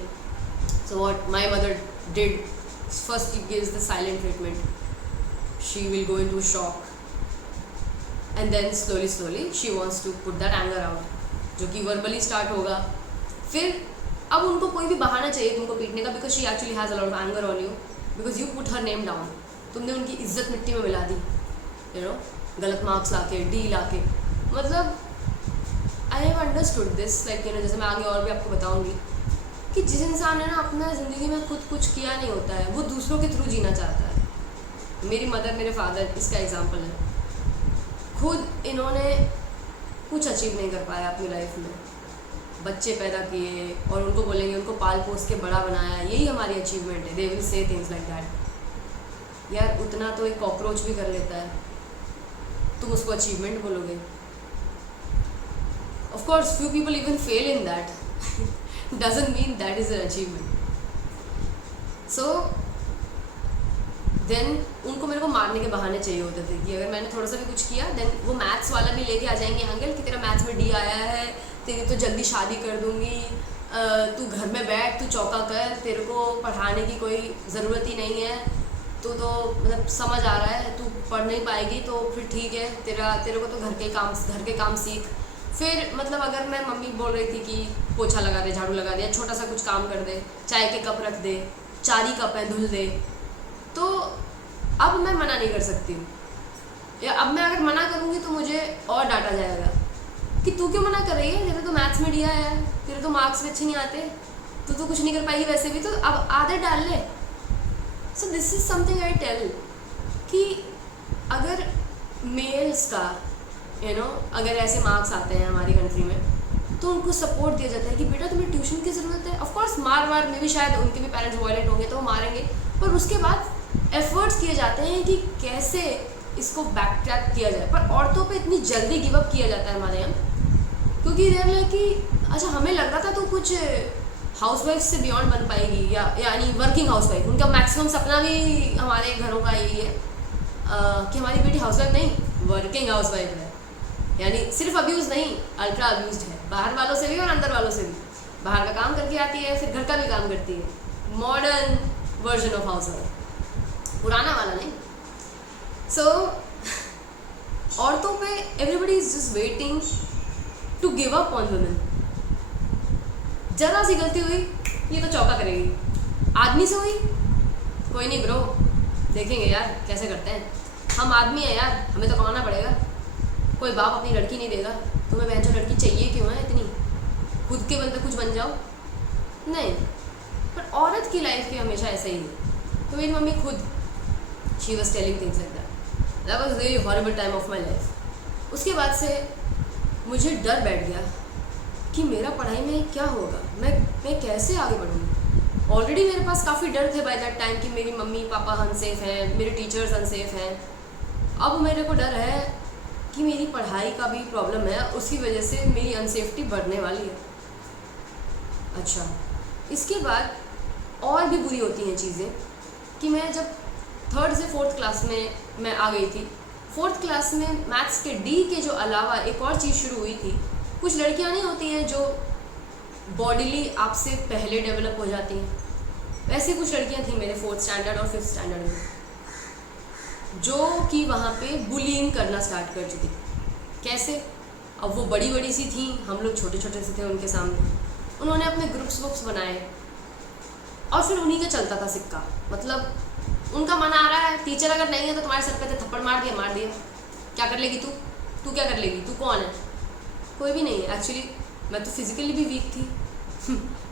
So what my mother did, first she gives the silent treatment. She will go into shock and then slowly she wants to put that anger out, जो कि वर्बली स्टार्ट होगा. फिर अब उनको कोई भी बहाना चाहिए तुमको पीटने का, because she actually has a lot of anger on you, because you put her name down. तुमने उनकी इज्जत मिट्टी में मिला दी, यू नो, गलत मार्क्स लाके, डी लाके. मतलब I have understood this, like you no, जैसे मैं आगे और भी आपको बताऊंगी कि जिस इंसान ने ना अपना ज़िंदगी में खुद कुछ किया नहीं होता है, वो दूसरों के थ्रू जीना चाहता है. मेरी मदर, मेरे फादर इसका एग्जाम्पल है. खुद इन्होंने कुछ अचीव नहीं कर पाया अपनी लाइफ में. बच्चे पैदा किए और उनको बोलेंगे उनको पाल पोस के बड़ा बनाया, यही हमारी अचीवमेंट है. They will say things like that. यार उतना तो एक कॉकरोच भी कर लेता है, तुम उसको अचीवमेंट बोलोगे? Of course few people even fail in that, doesn't mean that is an achievement. So then उनको मेरे को मारने के बहाने चाहिए होते थे कि अगर मैंने थोड़ा सा भी कुछ किया, देन वो मैथ्स वाला भी लेके आ जाएंगे एंगल कि तेरा मैथ्स में डी आया है, तेरी तो जल्दी शादी कर दूंगी, तू घर में बैठ, तू चौका कर, तेरे को पढ़ाने की कोई ज़रूरत ही नहीं है, तू तो मतलब समझ आ रहा है, तू पढ़ नहीं पाएगी तो फिर ठीक है, तेरे को तो घर के काम सीख. फिर मतलब अगर मैं मम्मी बोल रही थी कि पोछा लगा दे, झाड़ू लगा दे, या छोटा सा कुछ काम कर दे, चाय के कप रख दे, 4 ही कप है धुल दे, तो अब मैं मना नहीं कर सकती हूँ. या अब मैं अगर मना करूँगी तो मुझे और डांटा जाएगा कि तू क्यों मना कर रही है, तेरे तो मैथ्स में दिया है, तेरे तो मार्क्स भी अच्छे नहीं आते, तू तो कुछ नहीं कर पाएगी वैसे भी, तो अब आदत डाल ले. So this is something I tell कि अगर मेल्स का यू नो अगर ऐसे मार्क्स आते हैं हमारी कंट्री में, तो उनको सपोर्ट दिया जाता है कि बेटा तुम्हें ट्यूशन की ज़रूरत है. ऑफकोर्स मार में भी शायद उनके भी पेरेंट्स वायलेंट होंगे तो वो मारेंगे, पर उसके बाद एफर्ट्स किए जाते हैं कि कैसे इसको बैक ट्रैक किया जाए. पर औरतों पे इतनी जल्दी गिव अप किया जाता है हमारे यहाँ, क्योंकि देर लाइक कि अच्छा हमें लग रहा था तो कुछ हाउसवाइफ से बियॉन्ड बन पाएगी, यानी वर्किंग हाउसवाइफ. उनका मैक्सिमम सपना भी हमारे घरों का यही है कि हमारी बेटी हाउसवाइफ नहीं वर्किंग हाउसवाइफ है. यानी सिर्फ अब्यूज़ नहीं, अल्ट्रा अब्यूज़ड है, बाहर वालों से भी और अंदर वालों से भी. बाहर का काम करके आती है, फिर घर का भी काम करती है. मॉडर्न वर्जन ऑफ हाउसवाइफ, पुराना वाला नहीं. सो औरतों पे everybody is just waiting to give up on women. जरा सी गलती हुई ये तो चौका करेगी. आदमी से हुई कोई नहीं ब्रो, देखेंगे यार कैसे करते हैं, हम आदमी हैं यार, हमें तो कमाना पड़ेगा. कोई बाप अपनी लड़की नहीं देगा, तुम्हें बहन जो लड़की चाहिए क्यों है इतनी, खुद के बंदे कुछ बन जाओ. नहीं, पर औरत की लाइफ के हमेशा ऐसा ही है. तो मेरी मम्मी खुद she was telling things like that. That was very horrible time of my life. उसके बाद से मुझे डर बैठ गया कि मेरा पढ़ाई में क्या होगा, मैं कैसे आगे बढ़ूँगी. ऑलरेडी मेरे पास काफ़ी डर थे बाय दैट टाइम कि मेरी मम्मी पापा अनसेफ हैं, मेरे टीचर्स अनसेफ हैं. अब मेरे को डर है कि मेरी पढ़ाई का भी प्रॉब्लम है, उसकी वजह से मेरी अनसेफ्टी बढ़ने वाली है. अच्छा, इसके बाद और भी बुरी होती हैं चीज़ें कि मैं जब 3rd से 4th क्लास में मैं आ गई थी, 4th क्लास में मैथ्स के डी के जो अलावा एक और चीज़ शुरू हुई थी. कुछ लड़कियां नहीं होती हैं जो बॉडीली आपसे पहले डेवलप हो जाती हैं, वैसे कुछ लड़कियां थी मेरे 4th स्टैंडर्ड और 5th स्टैंडर्ड में, जो कि वहाँ पे बुलिंग करना स्टार्ट कर चुकी थी. कैसे? अब वो बड़ी बड़ी सी थी, हम लोग छोटे छोटे से थे उनके सामने. उन्होंने अपने ग्रुप्स बनाए और फिर उन्हीं का चलता था सिक्का. मतलब उनका मन आ रहा है, टीचर अगर नहीं है तो तुम्हारे सर पे थप्पड़ मार दिया. क्या कर लेगी तू क्या कर लेगी, तू कौन है? कोई भी नहीं है. एक्चुअली मैं तो फिजिकली भी वीक थी,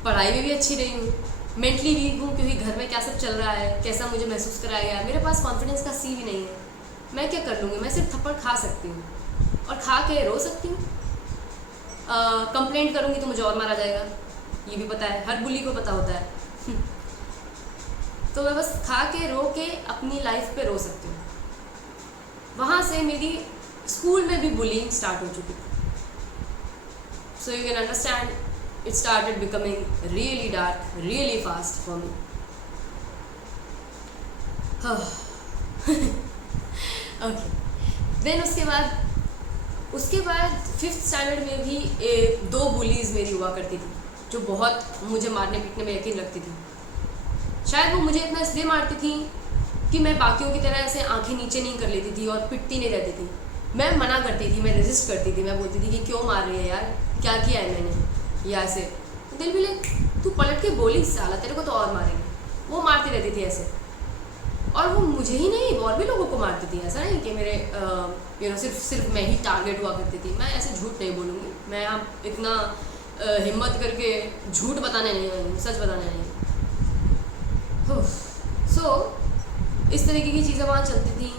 पढ़ाई में भी अच्छी नहीं हूँ, मेंटली वीक हूँ, क्योंकि घर में क्या सब चल रहा है, कैसा मुझे महसूस कराया गया. मेरे पास कॉन्फिडेंस का सी भी नहीं है. मैं क्या कर लूँगी? मैं सिर्फ थप्पड़ खा सकती हूँ और खा के रो सकती हूँ. कंप्लेंट करूँगी तो मुझे और मारा जाएगा, ये भी पता है, हर बुली को पता होता है. तो मैं बस खा के रो के अपनी लाइफ पे रो सकती हूँ. वहाँ से मेरी स्कूल में भी बुलिंग स्टार्ट हो चुकी थी. So you can understand it started becoming really dark really fast for me. Okay, then उसके बाद 5th स्टैंडर्ड में भी 2 बुलीज मेरी हुआ करती थी जो बहुत मुझे मारने पीटने में यकीन रखती थी. शायद वो मुझे इतना इसलिए मारती थी कि मैं बाकियों की तरह ऐसे आंखें नीचे नहीं कर लेती थी और पिटती नहीं रहती थी. मैं मना करती थी, मैं रेजिस्ट करती थी, मैं बोलती थी कि क्यों मार रही है यार, क्या किया है मैंने, या ऐसे. दिल भी ले तू पलट के बोली साला तेरे को तो और मारेंगे. वो मारती रहती थी ऐसे, और वो मुझे ही नहीं और भी लोगों को मारती थी. ऐसा नहीं कि मेरे सिर्फ मैं ही टारगेट हुआ करती थी. मैं ऐसे झूठ नहीं बोलूँगी, मैं अब इतना हिम्मत करके झूठ बताने नहीं आई, सच बताने नहीं. सो इस तरीके की चीज़ें वहाँ चलती थी.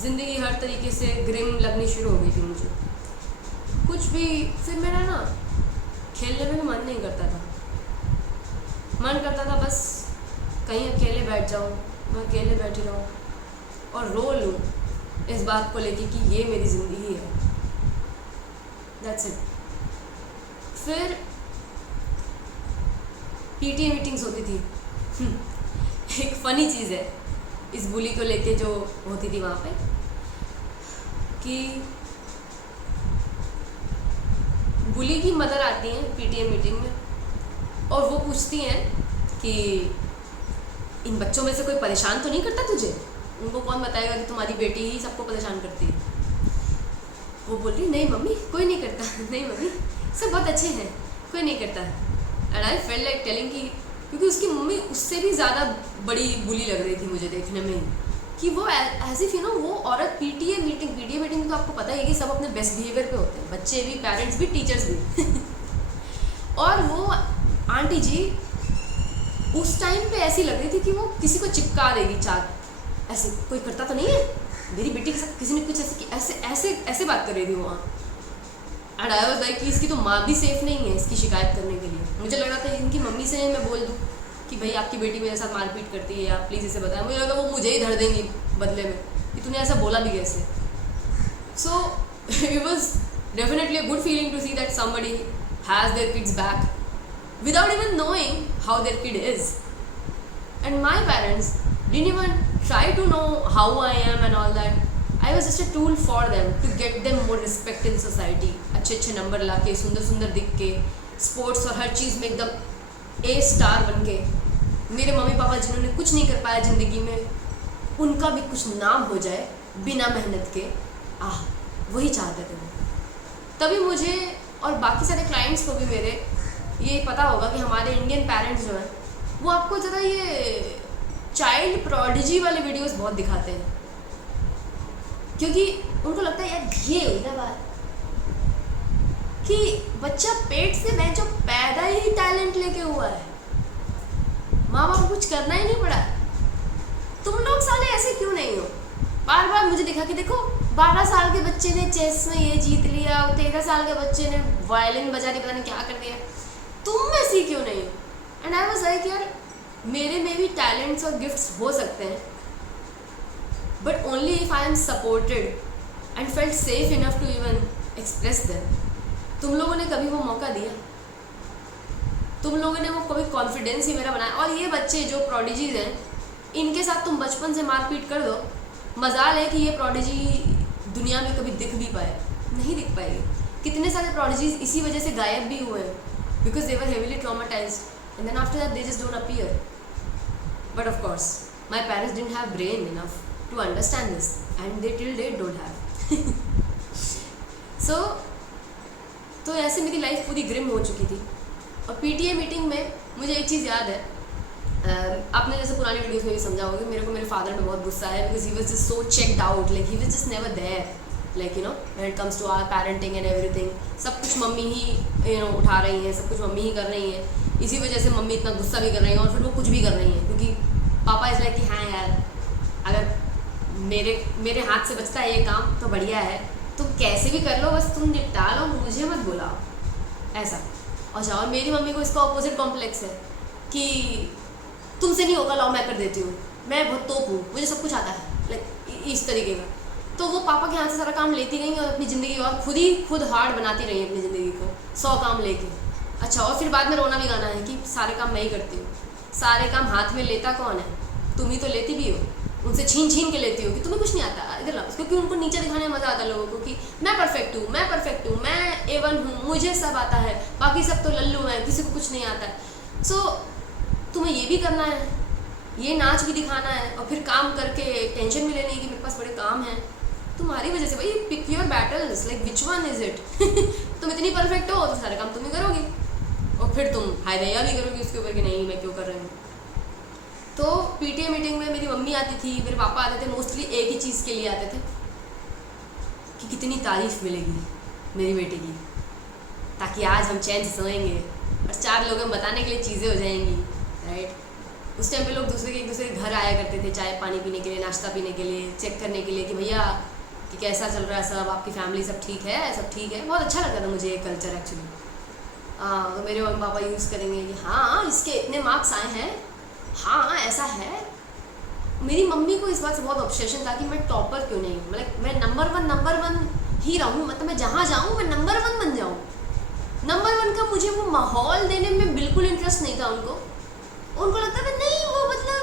ज़िंदगी हर तरीके से ग्रिम लगनी शुरू हो गई थी मुझे. कुछ भी फिर मेरा ना खेलने में भी मन नहीं करता था. मन करता था बस कहीं अकेले बैठ जाऊँ, मैं अकेले बैठी रहूँ और रो लूँ इस बात को लेके कि ये मेरी ज़िंदगी है. That's it. फिर पीटीए मीटिंग्स होती थी. एक फ़नी चीज़ है इस बुली को लेके जो होती थी वहाँ पे, कि बुली की मदर आती हैं पीटीए मीटिंग में और वो पूछती हैं कि इन बच्चों में से कोई परेशान तो नहीं करता तुझे. उनको कौन बताएगा कि तुम्हारी बेटी ही सबको परेशान करती है. वो बोलती नहीं मम्मी कोई नहीं करता, नहीं मम्मी सब बहुत अच्छे हैं, कोई नहीं करता. And I felt like telling कि क्योंकि उसकी मम्मी उससे भी ज़्यादा बड़ी बुली लग रही थी मुझे देखने में, कि वो एज इफ वो औरत पीटीए मीटिंग तो आपको पता है कि सब अपने बेस्ट बिहेवियर पे होते हैं, बच्चे भी, पेरेंट्स भी, टीचर्स भी. और वो आंटी जी उस टाइम पे ऐसी लग रही थी कि वो किसी को चिपका देगी चार. ऐसे कोई करता तो नहीं है मेरी बेटी के साथ, किसी ने कुछ ऐसे बात कर रही थी वहाँ. एंड आई वाज लाइक कि इसकी तो माँ भी सेफ नहीं है इसकी शिकायत करने के लिए. मुझे लग रहा था इनकी मम्मी से मैं बोल दूँ कि भाई आपकी बेटी मेरे साथ मारपीट करती है, आप प्लीज़ इसे बताएं. मुझे लगा वो मुझे ही धर देंगी बदले में कि तूने ऐसा बोला भी कैसे. So it was definitely a good feeling to see that somebody has their kids back without even knowing how their kid is. And my parents didn't even try to know how I am and all that. I was just a tool for them to get them more respect in society. अच्छे number ला के, सुंदर सुंदर दिख के, sports और हर चीज़ में एकदम A स्टार बन के. मेरे मम्मी पापा जिन्होंने कुछ नहीं कर पाया ज़िंदगी में, उनका भी कुछ नाम हो जाए बिना मेहनत के. वही चाहते थे. तभी मुझे और बाकी सारे क्लाइंट्स को भी मेरे ये पता होगा कि हमारे इंडियन पेरेंट्स जो हैं वो आपको ज़रा ये चाइल्ड प्रोडिजी वाले वीडियोस बहुत दिखाते हैं, क्योंकि उनको लगता है यार ये हुई ना बात कि बच्चा पेट से मैं जो पैदा ही टैलेंट लेके हुआ है, माँ बाप कुछ करना ही नहीं पड़ा. तुम लोग साले ऐसे क्यों नहीं हो. बार बार मुझे दिखा कि देखो 12 साल के बच्चे ने चेस में ये जीत लिया, 13 साल के बच्चे ने वायलिन बजा के पता नहीं क्या कर दिया, तुम में सी क्यों नहीं हो. एंड आई वाज लाइक यार मेरे में भी टैलेंट्स और गिफ्ट्स हो सकते हैं, but only if I am supported and felt safe enough to even express them. तुम लोगों ने कभी वो मौका दिया, तुम लोगों ने वो कभी कॉन्फिडेंस ही मेरा बनाया. और ये बच्चे जो प्रोडिजीज हैं इनके साथ तुम बचपन से मारपीट कर दो, मजाल है कि ये प्रोडिजी दुनिया में कभी दिख भी पाए, नहीं दिख पाएगी. कितने सारे प्रोडिजीज इसी वजह से गायब भी हुए हैं, because they were heavily traumatized and then after that they just don't appear. But of course my parents didn't have brain enough to understand this and they till date don't have. So तो ऐसे मेरी life पूरी Grimm हो चुकी थी. और PTA meeting में मुझे एक चीज़ याद है, आपने जैसे पुरानी वीडियोस में भी समझा होगा, मेरे को मेरे फादर पे बहुत गुस्सा है because he was just so checked out, like he was just never there, like when it comes to our parenting and everything. सब कुछ मम्मी ही उठा रही हैं, सब कुछ मम्मी ही कर रही हैं. इसी वजह से मम्मी इतना गुस्सा भी कर रही हैं और फिर वो कुछ भी कर रही हैं, क्योंकि पापा इज़ लाइक कि हाँ यार अगर मेरे हाथ से बचता है ये काम तो बढ़िया है, तुम कैसे भी कर लो, बस तुम निपटा लो, मुझे मत बुलाओ ऐसा. अच्छा, और मेरी मम्मी को इसका ऑपोजिट कॉम्प्लेक्स है कि तुमसे नहीं होगा, लाओ मैं कर देती हूँ, मैं बहुत तोप हूँ, मुझे सब कुछ आता है, लाइक इस तरीके का. तो वो पापा के हाथ से सारा काम लेती गई और अपनी ज़िंदगी और खुद हार्ड बनाती रही अपनी ज़िंदगी को 100 काम लेके। अच्छा, और फिर बाद में रोना भी गाना है कि सारे काम मैं ही करती हूँ। सारे काम हाथ में लेता कौन है? तुम ही तो लेती भी हो, उनसे छीन छीन के लेती हो कि तुम्हें कुछ नहीं आता, इधर लाओ। क्योंकि उनको नीचे दिखाने में मज़ा आता है लोगों को कि मैं परफेक्ट हूँ, मैं परफेक्ट हूँ, मैं A1 हूँ, मुझे सब आता है, बाकी सब तो लल्लू हैं, किसी को कुछ नहीं आता है। सो तुम्हें ये भी करना है, ये नाच भी दिखाना है, और फिर काम करके टेंशन भी लेनी है कि मेरे पास बड़े काम हैं। तुम्हारी वजह से भाई, pick your battles, like which one is it. तुम इतनी परफेक्ट हो तो सारे काम तुम ही करोगी, और फिर तुम हाय दया भी करोगी उसके ऊपर कि नहीं मैं क्यों कर रही हूँ। तो PTA मीटिंग में मेरी मम्मी आती थी, मेरे पापा आते थे, मोस्टली एक ही चीज़ के लिए आते थे कि कितनी तारीफ मिलेगी मेरी बेटी की, ताकि आज हम चैन से सोएंगे और 4 लोगों में बताने के लिए चीज़ें हो जाएंगी, राइट। उस टाइम पे लोग एक दूसरे के घर आया करते थे चाय पानी पीने के लिए, नाश्ता पीने के लिए, चेक करने के लिए कि भैया कि कैसा चल रहा है सब, आपकी फैमिली सब ठीक है, सब ठीक है। बहुत अच्छा लगता था मुझे ये कल्चर एक्चुअली। तो मेरे मम्मी पापा यूज़ करेंगे कि हाँ इसके इतने मार्क्स आए हैं, हाँ ऐसा है। मेरी मम्मी को इस बात से बहुत ऑब्सेशन था कि मैं टॉपर क्यों नहीं हूँ, मतलब मैं नंबर वन ही रहूँ, मतलब मैं जहाँ जाऊँ मैं नंबर 1 बन जाऊँ। नंबर 1 का मुझे वो माहौल देने में बिल्कुल इंटरेस्ट नहीं था। उनको लगता था नहीं वो मतलब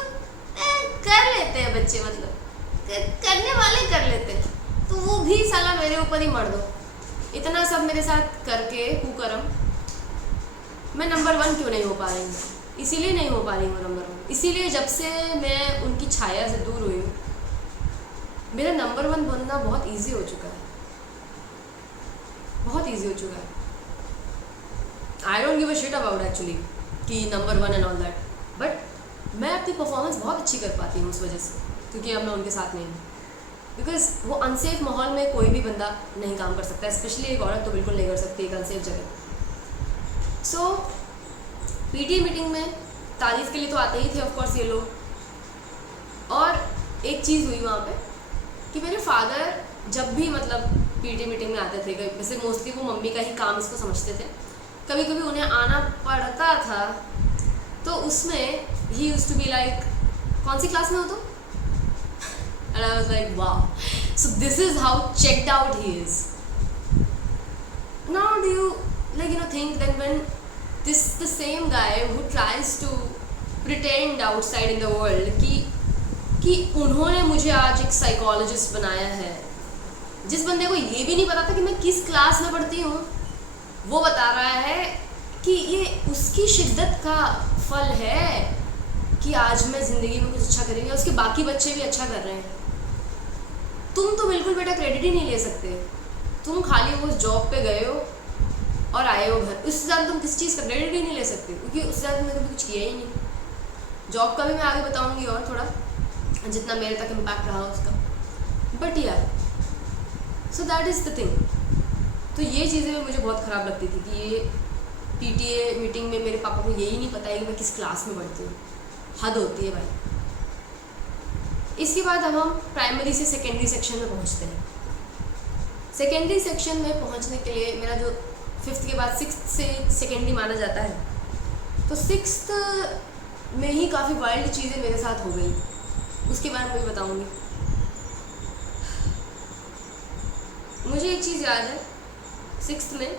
कर लेते हैं बच्चे, मतलब करने वाले कर लेते हैं, तो वो भी साला मेरे ऊपर ही मर दो। इतना सब मेरे साथ करके कुकर्म मैं नंबर 1 क्यों नहीं हो पा रही हूँ, इसीलिए नहीं हो पा रही हूँ नंबर 1। इसीलिए जब से मैं उनकी छाया से दूर हुई हूँ, मेरा नंबर 1 बनना बहुत इजी हो चुका है, बहुत इजी हो चुका है। I don't give a shit about actually कि number 1 and all that, but मैं अपनी परफॉर्मेंस बहुत अच्छी कर पाती हूँ उस वजह से, क्योंकि अब मैं उनके साथ नहीं हूँ। बिकॉज वो अनसेफ माहौल में कोई भी बंदा नहीं काम कर सकता, स्पेशली एक औरत तो बिल्कुल नहीं कर सकती एक अनसेफ जगह। सो PTA मीटिंग में तारीफ के लिए तो आते ही थे ऑफकोर्स ये लोग। और एक चीज़ हुई वहाँ पे कि मेरे फादर जब भी मतलब PTA मीटिंग में आते थे, वैसे मोस्टली वो मम्मी का ही काम इसको समझते थे, कभी कभी उन्हें आना पड़ता था, तो उसमें ही यूज्ड टू बी लाइक कौन सी क्लास में हो तुम? And I was like, wow. So this is how checked out he is. Now do you think that when the same guy who tries to pretend outside in the world कि उन्होंने मुझे आज एक psychologist बनाया है, जिस बंदे को ये भी नहीं पता था कि मैं किस क्लास में पढ़ती हूँ, वो बता रहा है कि ये उसकी शिद्दत का फल है कि आज मैं ज़िंदगी में कुछ अच्छा करेंगे, उसके बाकी बच्चे भी अच्छा कर रहे हैं। तुम तो बिल्कुल बेटा क्रेडिट ही नहीं ले सकते, तुम खाली वो जॉब पे गए हो और आए हो घर, उससे ज़्यादा तुम किस चीज़ का क्रेडिट ही नहीं ले सकते, क्योंकि उससे ज़्यादा मैंने कभी कुछ किया ही नहीं। जॉब का भी मैं आगे बताऊंगी और थोड़ा जितना मेरे तक इम्पैक्ट रहा उसका, बट यार so that is the thing. तो ये चीज़ें भी मुझे बहुत ख़राब लगती थी कि ये PTA मीटिंग में मेरे पापा को यही नहीं पता है कि मैं किस क्लास में पढ़ती हूँ। हद होती है भाई। इसके बाद अब हम प्राइमरी से सेकेंडरी सेक्शन में पहुँचते हैं। सेकेंडरी सेक्शन में पहुँचने के लिए मेरा जो 5th के बाद 6th से सेकेंडरी माना जाता है, तो 6th में ही काफ़ी वाइल्ड चीज़ें मेरे साथ हो गई, उसके बारे में भी बताऊँगी। मुझे एक चीज़ याद है, 6th में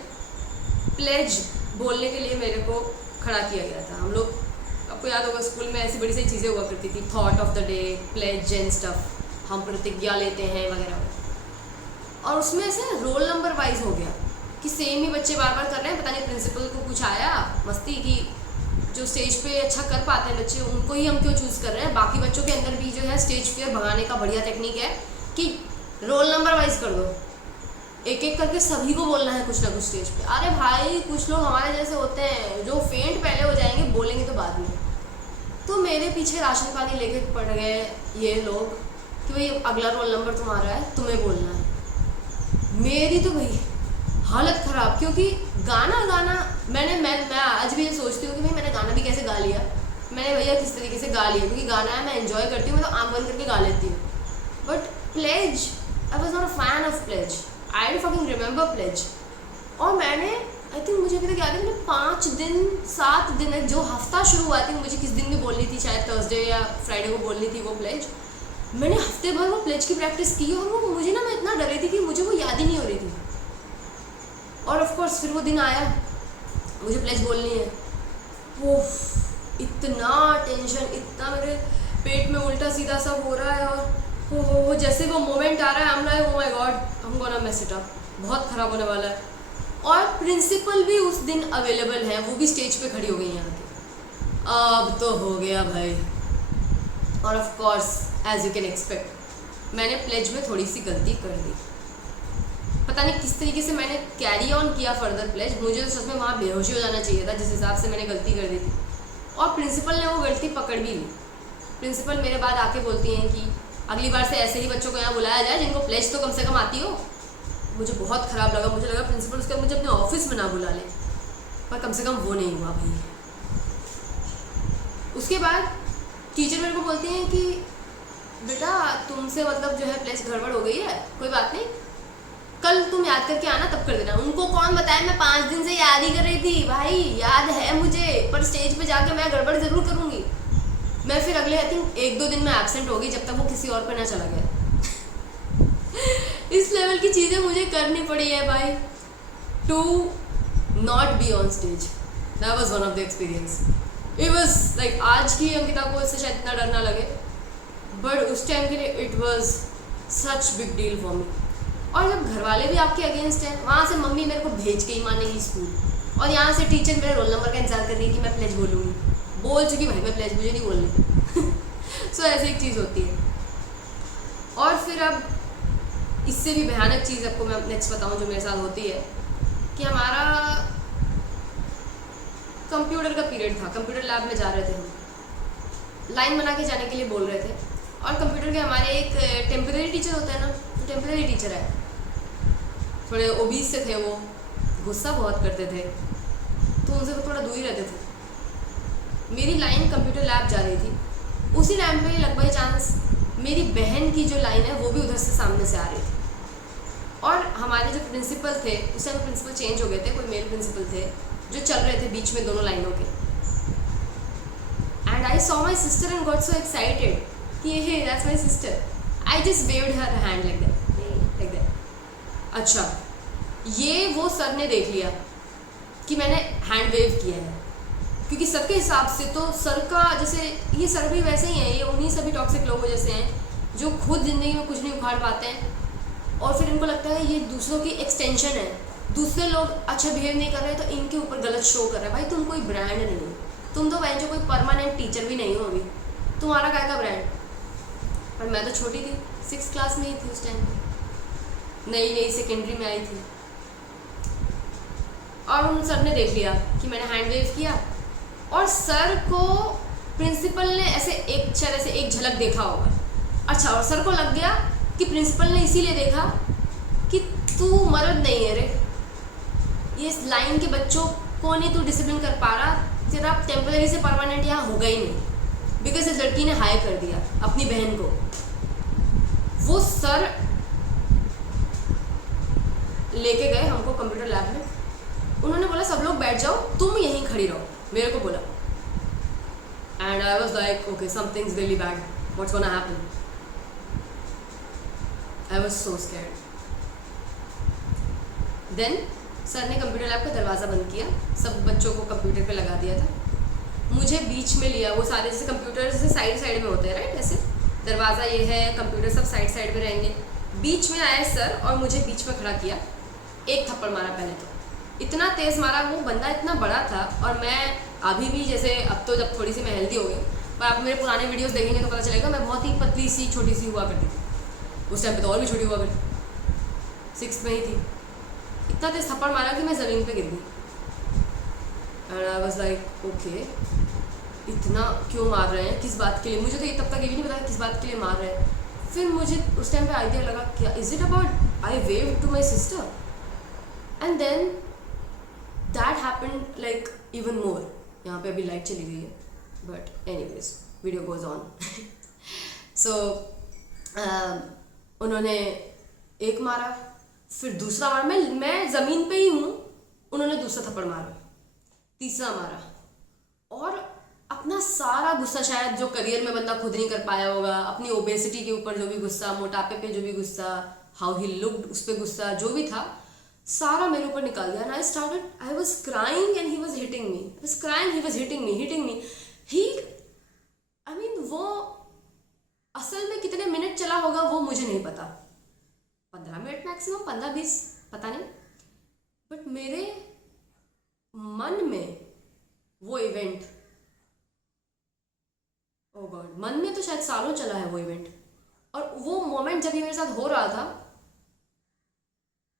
प्लेज बोलने के लिए मेरे को खड़ा किया गया था। हम लोग, आपको याद होगा स्कूल में ऐसी बड़ी सारी चीज़ें हुआ करती थी, thought of the day, plays and stuff, हम प्रतिज्ञा लेते हैं वगैरह। और उसमें ऐसे रोल नंबर वाइज हो गया कि सेम ही बच्चे बार बार कर रहे हैं। पता नहीं प्रिंसिपल को कुछ आया मस्ती कि जो स्टेज पे अच्छा कर पाते हैं बच्चे, उनको ही हम क्यों चूज़ कर रहे हैं। बाकी बच्चों के अंदर भी जो है स्टेज फियर भगाने का बढ़िया टेक्निक है कि रोल नंबर वाइज कर दो, एक एक करके सभी को बोलना है कुछ ना कुछ स्टेज पे। अरे भाई कुछ लोग हमारे जैसे होते हैं जो फेंट पहले हो जाएंगे, बोलेंगे तो बाद में। तो मेरे पीछे राशन पानी लेके पड़ गए ये लोग कि भाई अगला रोल नंबर तुम्हारा है, तुम्हें बोलना है। मेरी तो भाई हालत ख़राब, क्योंकि गाना मैं आज भी ये सोचती हूँ कि भाई मैंने गाना भी कैसे गा लिया, मैंने भैया किस तरीके से गा लिया, क्योंकि गाना है मैं एंजॉय करती हूँ, मैं तो आँख बंद करके गा लेती हूँ। But plays, I was not a fan of plays, I don't fucking remember plays. और मैंने आई थिंक मुझे अभी तक याद है मैंने 5 दिन 7 दिन जो हफ्ता शुरू हुआ थी, मुझे किस दिन भी बोलनी थी, शायद थर्सडे या फ्राइडे को बोलनी थी वो प्लेज। मैंने हफ्ते भर वो प्लेज की प्रैक्टिस की और वो मुझे ना, मैं इतना डर रही थी कि मुझे वो याद ही नहीं हो रही थी। और ऑफ कोर्स फिर वो दिन आया, मुझे प्लेज बोलनी है। ओफ, इतना टेंशन, इतना मेरे पेट में उल्टा सीधा सब हो रहा है। और हो जैसे वो मोमेंट आ रहा है, आई am like, oh my God, I am gonna mess it up, बहुत ख़राब होने वाला है। और प्रिंसिपल भी उस दिन अवेलेबल है, वो भी स्टेज पे खड़ी हो गई यहाँ के। अब तो हो गया भाई। और of course as you can expect, मैंने प्लेज में थोड़ी सी गलती कर दी। पता नहीं किस तरीके से मैंने कैरी ऑन किया फर्दर प्लेज। मुझे तो सच में वहाँ बेहोशी हो जाना चाहिए था जिस हिसाब से मैंने गलती कर दी थी। और प्रिंसिपल ने वो गलती पकड़ भी ली। प्रिंसिपल मेरे बाद आके बोलती हैं कि अगली बार से ऐसे ही बच्चों को यहाँ बुलाया जाए जिनको प्लेज तो कम से कम आती हो। मुझे बहुत ख़राब लगा, मुझे लगा प्रिंसिपल उसके मुझे अपने ऑफिस में ना बुला ले, पर कम से कम वो नहीं हुआ भाई। उसके बाद टीचर मेरे को बोलती हैं कि बेटा तुमसे मतलब जो है प्लेज गड़बड़ हो गई है, कोई बात नहीं, कल तुम याद करके आना तब कर देना। उनको कौन बताया, मैं 5 दिन से याद ही कर रही थी भाई, याद है मुझे, पर स्टेज पे जाके मैं गड़बड़ ज़रूर करूँगी। मैं फिर अगले आई थिंक 1-2 दिन में एब्सेंट हो गई जब तक वो किसी और पे ना चला गया। इस लेवल की चीज़ें मुझे करनी पड़ी है भाई, to not be on stage. That was one of the experience. It was like, आज की अंकिता को इससे शायद इतना डर ना लगे, बट उस टाइम के लिए it was such big deal for me. और जब घर वाले भी आपके अगेंस्ट हैं, वहाँ से मम्मी मेरे को भेज के ही मानेगी स्कूल, और यहाँ से टीचर मेरे रोल नंबर का इंतजार कर रही है कि मैं प्लेज बोलूँगी। बोल चुकी भाई मैं प्लेज, मुझे नहीं बोलनी। सो ऐसी एक चीज़ होती है। और फिर अब इससे भी भयानक चीज़ आपको मैं नेक्स्ट बताऊँ जो मेरे साथ होती है, कि हमारा कंप्यूटर का पीरियड था। कंप्यूटर लैब में जा रहे थे हम, लाइन बना के जाने के लिए बोल रहे थे। और कंप्यूटर के हमारे एक टेम्परेरी टीचर होता है ना, तो टेम्परेरी टीचर है, थोड़े ओबीस से थे, वो गुस्सा बहुत करते थे, तो उनसे तो थोड़ा दूर ही रहते थे। मेरी लाइन कंप्यूटर लैब जा रही थी, उसी टाइम पे लगभग चांस मेरी बहन की जो लाइन है वो भी उधर से सामने से आ रही थी। और हमारे जो प्रिंसिपल थे, उस टाइम प्रिंसिपल चेंज हो गए थे, कोई मेल प्रिंसिपल थे जो चल रहे थे बीच में दोनों लाइनों के। And I saw my sister and got so excited कि hey that's my sister. I just waved her hand like that. अच्छा, ये वो सर ने देख लिया कि मैंने हैंड वेव किया है, क्योंकि सर के हिसाब से तो सर का जैसे, ये सर भी वैसे ही हैं, ये उन्हीं सभी टॉक्सिक लोगों जैसे हैं जो खुद ज़िंदगी में कुछ नहीं उखाड़ पाते हैं, और फिर इनको लगता है ये दूसरों की एक्सटेंशन है, दूसरे लोग अच्छा बिहेव नहीं कर रहे तो इनके ऊपर गलत शो कर रहा है। भाई तुम कोई ब्रांड नहीं हो, तुम तो भाई जो कोई परमानेंट टीचर भी नहीं हो अभी, तुम्हारा क्या का ब्रांड। पर मैं तो छोटी थी, 6th क्लास में ही थी उस टाइम, नई नई सेकेंडरी में आई थी। और उन सर ने देख लिया कि मैंने हैंड वेव किया, और सर को प्रिंसिपल ने ऐसे एक तरह से एक झलक देखा होगा। अच्छा, और सर को लग गया कि प्रिंसिपल ने इसीलिए देखा कि तू मर्द नहीं है रे, ये लाइन के बच्चों को नहीं तू डिसिप्लिन कर पा रहा, तेरा टेम्पररी से परमानेंट यहाँ होगा ही नहीं, बिकॉज इस लड़की ने हायर कर दिया अपनी बहन को। वो सर लेके गए हमको कंप्यूटर लैब में, उन्होंने बोला सब लोग बैठ जाओ, तुम यहीं खड़ी रहो, मेरे को बोला। And I was like okay, something's really bad, what's gonna happen. I was so scared. Then sir ने कंप्यूटर लैब का दरवाज़ा बंद किया, सब बच्चों को कंप्यूटर पे लगा दिया था, मुझे बीच में लिया। वो सारे जैसे कंप्यूटर जैसे साइड साइड में होते हैं राइट, ऐसे दरवाज़ा ये है, कंप्यूटर सब साइड साइड में रहेंगे, बीच में आया सर और मुझे बीच में खड़ा किया। एक थप्पड़ मारा पहले तो, इतना तेज़ मारा, वो बंदा इतना बड़ा था, और मैं अभी भी जैसे, अब तो जब थोड़ी सी मैं हेल्दी हो गई, पर आप मेरे पुराने वीडियोस देखेंगे तो पता चलेगा मैं बहुत ही पतली सी छोटी सी हुआ करती थी। उस टाइम पे तो और भी छोटी हुआ करती, 6th में ही थी। इतना तेज़ थप्पड़ मारा कि मैं ज़मीन पे गिर गई। And I was like okay, इतना क्यों मार रहे हैं, किस बात के लिए, मुझे तो ये तब तक ये भी नहीं पता किस बात के लिए मार रहे हैं। फिर मुझे उस टाइम पे आइडिया लगा, क्या is it about I wave to my sister, and then that happened like even more. यहाँ पे अभी लाइट चली गई है, but anyways video goes on. So उन्होंने एक मारा, फिर दूसरा मारा, मैं ज़मीन पे ही हूँ, उन्होंने दूसरा थप्पड़ मारा, तीसरा मारा, और अपने अपना सारा गुस्सा, शायद जो करियर में बंदा खुद नहीं कर पाया होगा, अपनी ओबेसिटी के ऊपर जो भी गुस्सा, मोटापे पे जो भी गुस्सा, हाउ ही लुक्ड उस पर गुस्सा, जो भी था सारा मेरे ऊपर निकाल दिया। And I was crying and he was hitting me, I was crying, he was hitting me he, I mean वो असल में कितने मिनट चला होगा वो मुझे नहीं पता, 15 मिनट मैक्सिमम, 15-20, पता नहीं। बट मेरे मन में वो इवेंट, ओ गॉड, मन में तो शायद सालों चला है वो इवेंट। और वो मोमेंट जब ये मेरे साथ हो रहा था,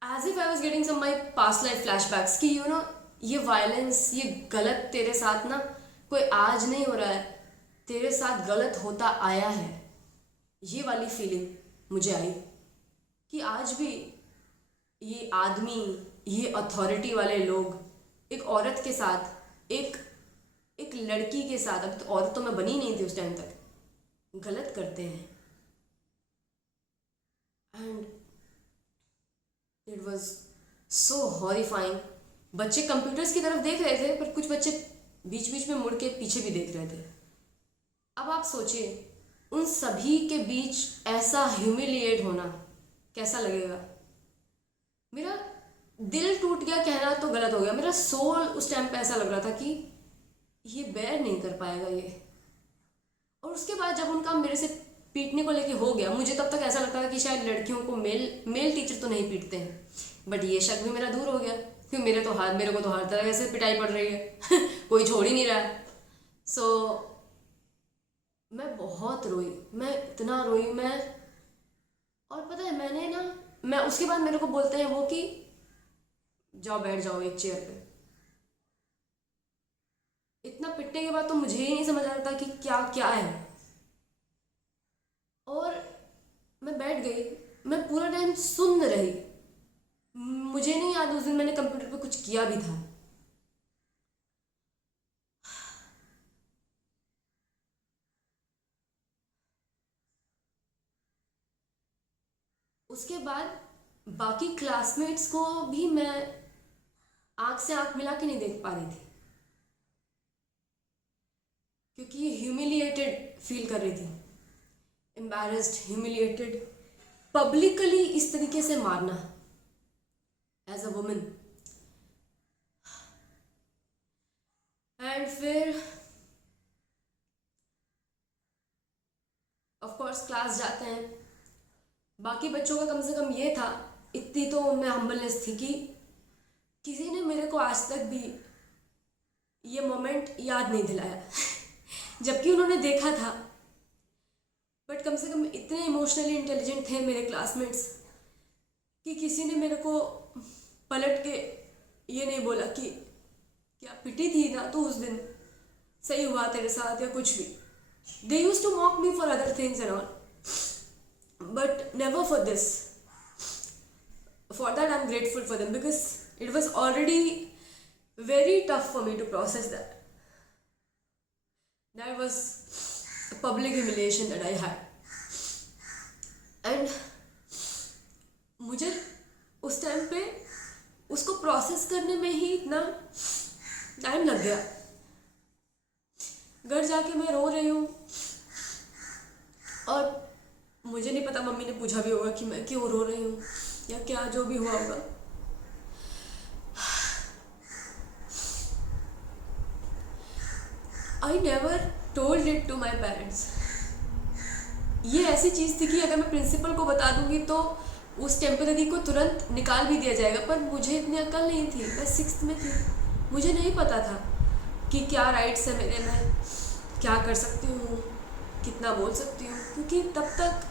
as if I was getting some my past life flashbacks कि यू नो ये वायलेंस, ये गलत तेरे साथ ना कोई आज नहीं हो रहा है, तेरे साथ गलत होता आया है। ये वाली फीलिंग मुझे आई कि आज भी ये आदमी, ये अथॉरिटी वाले लोग एक औरत के साथ, एक लड़की के साथ, अब तो औरत तो मैं बनी नहीं थी उस टाइम तक, गलत करते हैं। And it was so horrifying. बच्चे कंप्यूटर्स की तरफ देख रहे थे, पर कुछ बच्चे बीच बीच में मुड़ के पीछे भी देख रहे थे। अब आप सोचिए उन सभी के बीच ऐसा ह्यूमिलिएट होना कैसा लगेगा। मेरा दिल टूट गया, कहना तो गलत हो गया, मेरा सोल उस टाइम पे ऐसा लग रहा था कि ये बेयर नहीं कर पाएगा ये। और उसके बाद जब उनका मेरे से पीटने को लेके हो गया, मुझे तब तक ऐसा लगता था कि शायद लड़कियों को मेल टीचर तो नहीं पीटते हैं, बट ये शक भी मेरा दूर हो गया क्योंकि मेरे को तो हर तरह से पिटाई पड़ रही है कोई छोड़ ही नहीं रहा है। सो मैं बहुत रोई, मैं इतना रोई मैं। और पता है मैं उसके बाद मेरे को बोलते हैं वो कि जाओ बैठ जाओ एक चेयर पे। इतना पिटने के बाद तो मुझे ही नहीं समझ आ रहा था कि क्या क्या है। और मैं बैठ गई, मैं पूरा टाइम सुन रही। मुझे नहीं याद उस दिन मैंने कंप्यूटर पे कुछ किया भी था। उसके बाद बाकी क्लासमेट्स को भी मैं आंख से आंख मिला के नहीं देख पा रही थी क्योंकि ह्यूमिलिएटेड फील कर रही थी, एम्बैरेस्ड, ह्यूमिलिएटेड। पब्लिकली इस तरीके से मारना एज अ वुमन। एंड फिर ऑफ कोर्स क्लास जाते हैं। बाकी बच्चों का कम से कम ये था, इतनी तो उनमें हम्बलनेस थी कि किसी ने मेरे को आज तक भी ये मोमेंट याद नहीं दिलाया जबकि उन्होंने देखा था। बट कम से कम इतने इमोशनली इंटेलिजेंट थे मेरे क्लासमेट्स कि किसी ने मेरे को पलट के ये नहीं बोला कि क्या पिटी थी ना तो उस दिन, सही हुआ तेरे साथ या कुछ भी। They use to mock me for other things and all, but never for this. For that I'm grateful for them because it was already very tough for me to process that. That was a public humiliation that I had. And मुझे उस time पे उसको process करने में ही इतना time लग गया। घर जाके मैं रो रही हूँ और मुझे नहीं पता, मम्मी ने पूछा भी होगा कि मैं क्यों रो रही हूँ या क्या जो भी हुआ होगा। I never told it to my parents. ये ऐसी चीज़ थी कि अगर मैं प्रिंसिपल को बता दूंगी तो उस टेम्पररी को तुरंत निकाल भी दिया जाएगा, पर मुझे इतनी अक्ल नहीं थी, मैं 6th में थी, मुझे नहीं पता था कि क्या राइट्स है मेरे में, क्या कर सकती हूँ, कितना बोल सकती हूँ, क्योंकि तब तक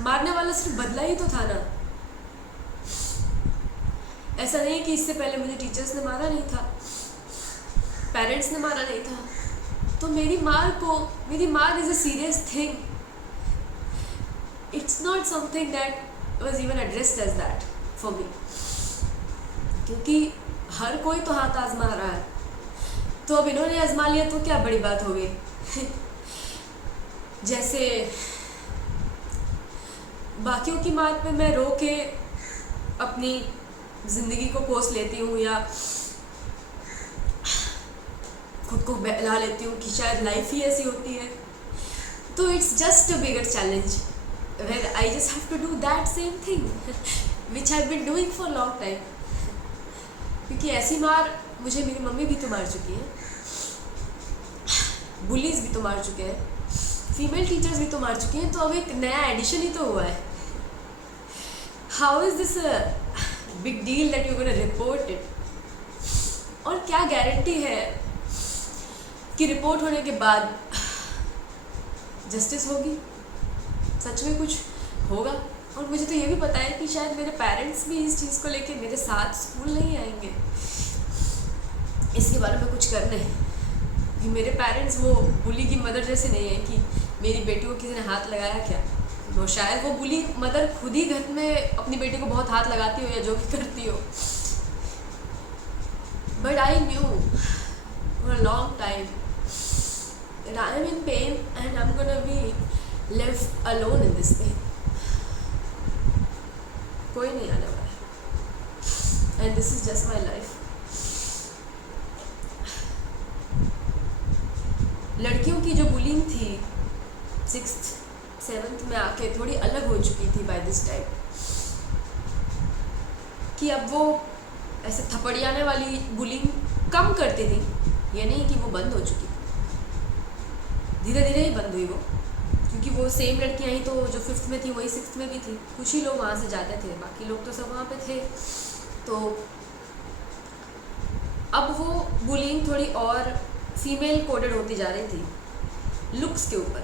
मारने वाला सिर्फ बदला ही तो था ना। ऐसा नहीं कि इससे पहले मुझे टीचर्स ने मारा नहीं था, पेरेंट्स ने मारा नहीं था। तो मेरी मार is a serious thing. It's not something that was even addressed as that for me, क्योंकि हर कोई तो हाथ आजमा रहा है, तो अब इन्होंने आजमा लिया तो क्या बड़ी बात हो गई जैसे बाकियों की मार पे मैं रो के अपनी ज़िंदगी को कोस लेती हूँ या खुद को बहला लेती हूँ कि शायद लाइफ ही ऐसी होती है। तो it's just a bigger challenge where I just have to do that same thing which I have been doing for long time. क्योंकि ऐसी मार मुझे मेरी मम्मी भी तो मार चुकी है, बुलीज भी तो मार चुके हैं, फीमेल टीचर्स भी तो मार चुकी हैं, तो अब एक नया एडिशन ही तो हुआ है। How is this big deal that you gonna report it? और क्या गारंटी है कि रिपोर्ट होने के बाद जस्टिस होगी, सच में कुछ होगा? और मुझे तो ये भी पता है कि शायद मेरे पेरेंट्स भी इस चीज़ को लेके मेरे साथ स्कूल नहीं आएंगे इसके बारे में कुछ करने। कि मेरे पेरेंट्स वो बुली की मदर जैसे नहीं है कि मेरी बेटी को किसी ने हाथ लगाया क्या। वो शायद वो बुली मदर खुद ही घर में अपनी बेटी को बहुत हाथ लगाती हो या जो भी करती हो। But I knew for a long time that I am in pain and I'm gonna be left alone in this pain. कोई नहीं आने वाला है and this is just my life. लड़कियों की जो बुलिंग थी 6th 7th में आके थोड़ी अलग हो चुकी थी बाय दिस टाइम, कि अब वो ऐसे थपड़ियाने वाली बुलिंग कम करती थी, ये नहीं कि वो बंद हो चुकी थी, धीरे धीरे ही बंद हुई वो। क्योंकि वो सेम लड़कियाँ ही तो जो 5th में थी वही 6th में भी थी, कुछ ही लोग वहाँ से जाते थे, बाकी लोग तो सब वहाँ पे थे। तो अब वो बुलिंग थोड़ी और फीमेल कोडेड होती जा रही थी लुक्स के ऊपर।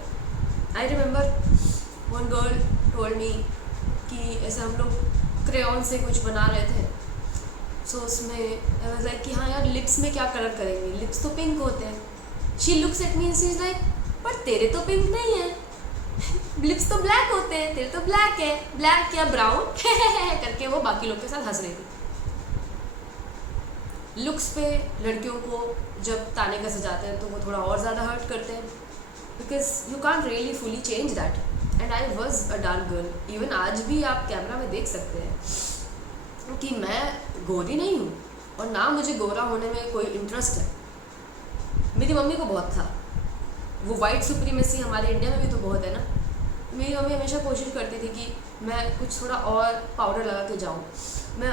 I remember one girl told me कि ऐसे हम लोग क्रेयॉन से कुछ बना रहे थे, सो उसमें आई वाज लाइक कि हाँ यार लिप्स में क्या कलर करेंगे, लिप्स तो पिंक होते हैं। She looks at me, she is like पर तेरे तो पिंक नहीं है लिप्स तो ब्लैक होते हैं, तेरे तो ब्लैक है, ब्लैक या ब्राउन करके वो बाकी लोग के साथ हंस रही थी। लुक्स पे लड़कियों को जब ताने कसे जाते हैं तो वो थोड़ा और ज़्यादा हर्ट करते हैं, because you can't really fully change that. And I was a dark girl. Even आज भी आप कैमरा में देख सकते हैं कि मैं गोरी नहीं हूँ और ना मुझे गोरा होने में कोई इंटरेस्ट है। मेरी मम्मी को बहुत था, वो वाइट सुप्रीमेसी हमारे इंडिया में भी तो बहुत है ना। मेरी मम्मी हमेशा कोशिश करती थी कि मैं कुछ थोड़ा और पाउडर लगा के जाऊँ, मैं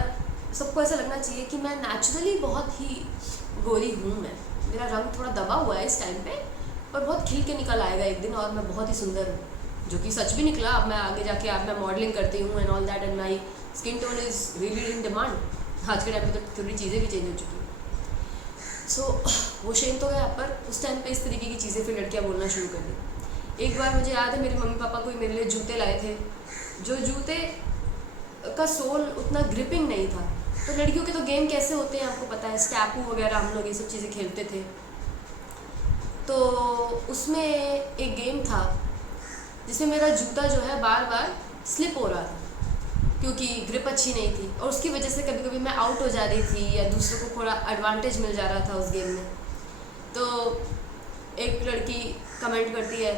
सबको ऐसा लगना चाहिए कि मैं नेचुरली बहुत ही गोरी हूँ। मेरा रंग थोड़ा दबा हुआ है इस टाइम पे, पर बहुत खिल के निकल आएगा एक दिन और मैं बहुत ही सुंदर हूँ, जो कि सच भी निकला। अब मैं आगे जाके अब मैं मॉडलिंग करती हूँ and all that, and my skin tone is really in demand. आज के टाइम पे तो थोड़ी चीज़ें भी चेंज हो चुकी हैं। सो वो शेम तो गया, पर उस टाइम पे इस तरीके की चीज़ें फिर लड़कियाँ बोलना शुरू कर दी। एक बार मुझे याद है मेरे मम्मी पापा कोई मेरे लिए जूते लाए थे, जो जूते का सोल उतना ग्रिपिंग नहीं था। तो लड़कियों के तो गेम कैसे होते हैं आपको पता है, स्टैपू वगैरह हम लोग ये सब चीज़ें खेलते थे। तो उसमें एक गेम था जिसमें मेरा जूता जो है बार बार स्लिप हो रहा था क्योंकि ग्रिप अच्छी नहीं थी, और उसकी वजह से कभी कभी मैं आउट हो जा रही थी या दूसरों को थोड़ा एडवांटेज मिल जा रहा था उस गेम में। तो एक लड़की कमेंट करती है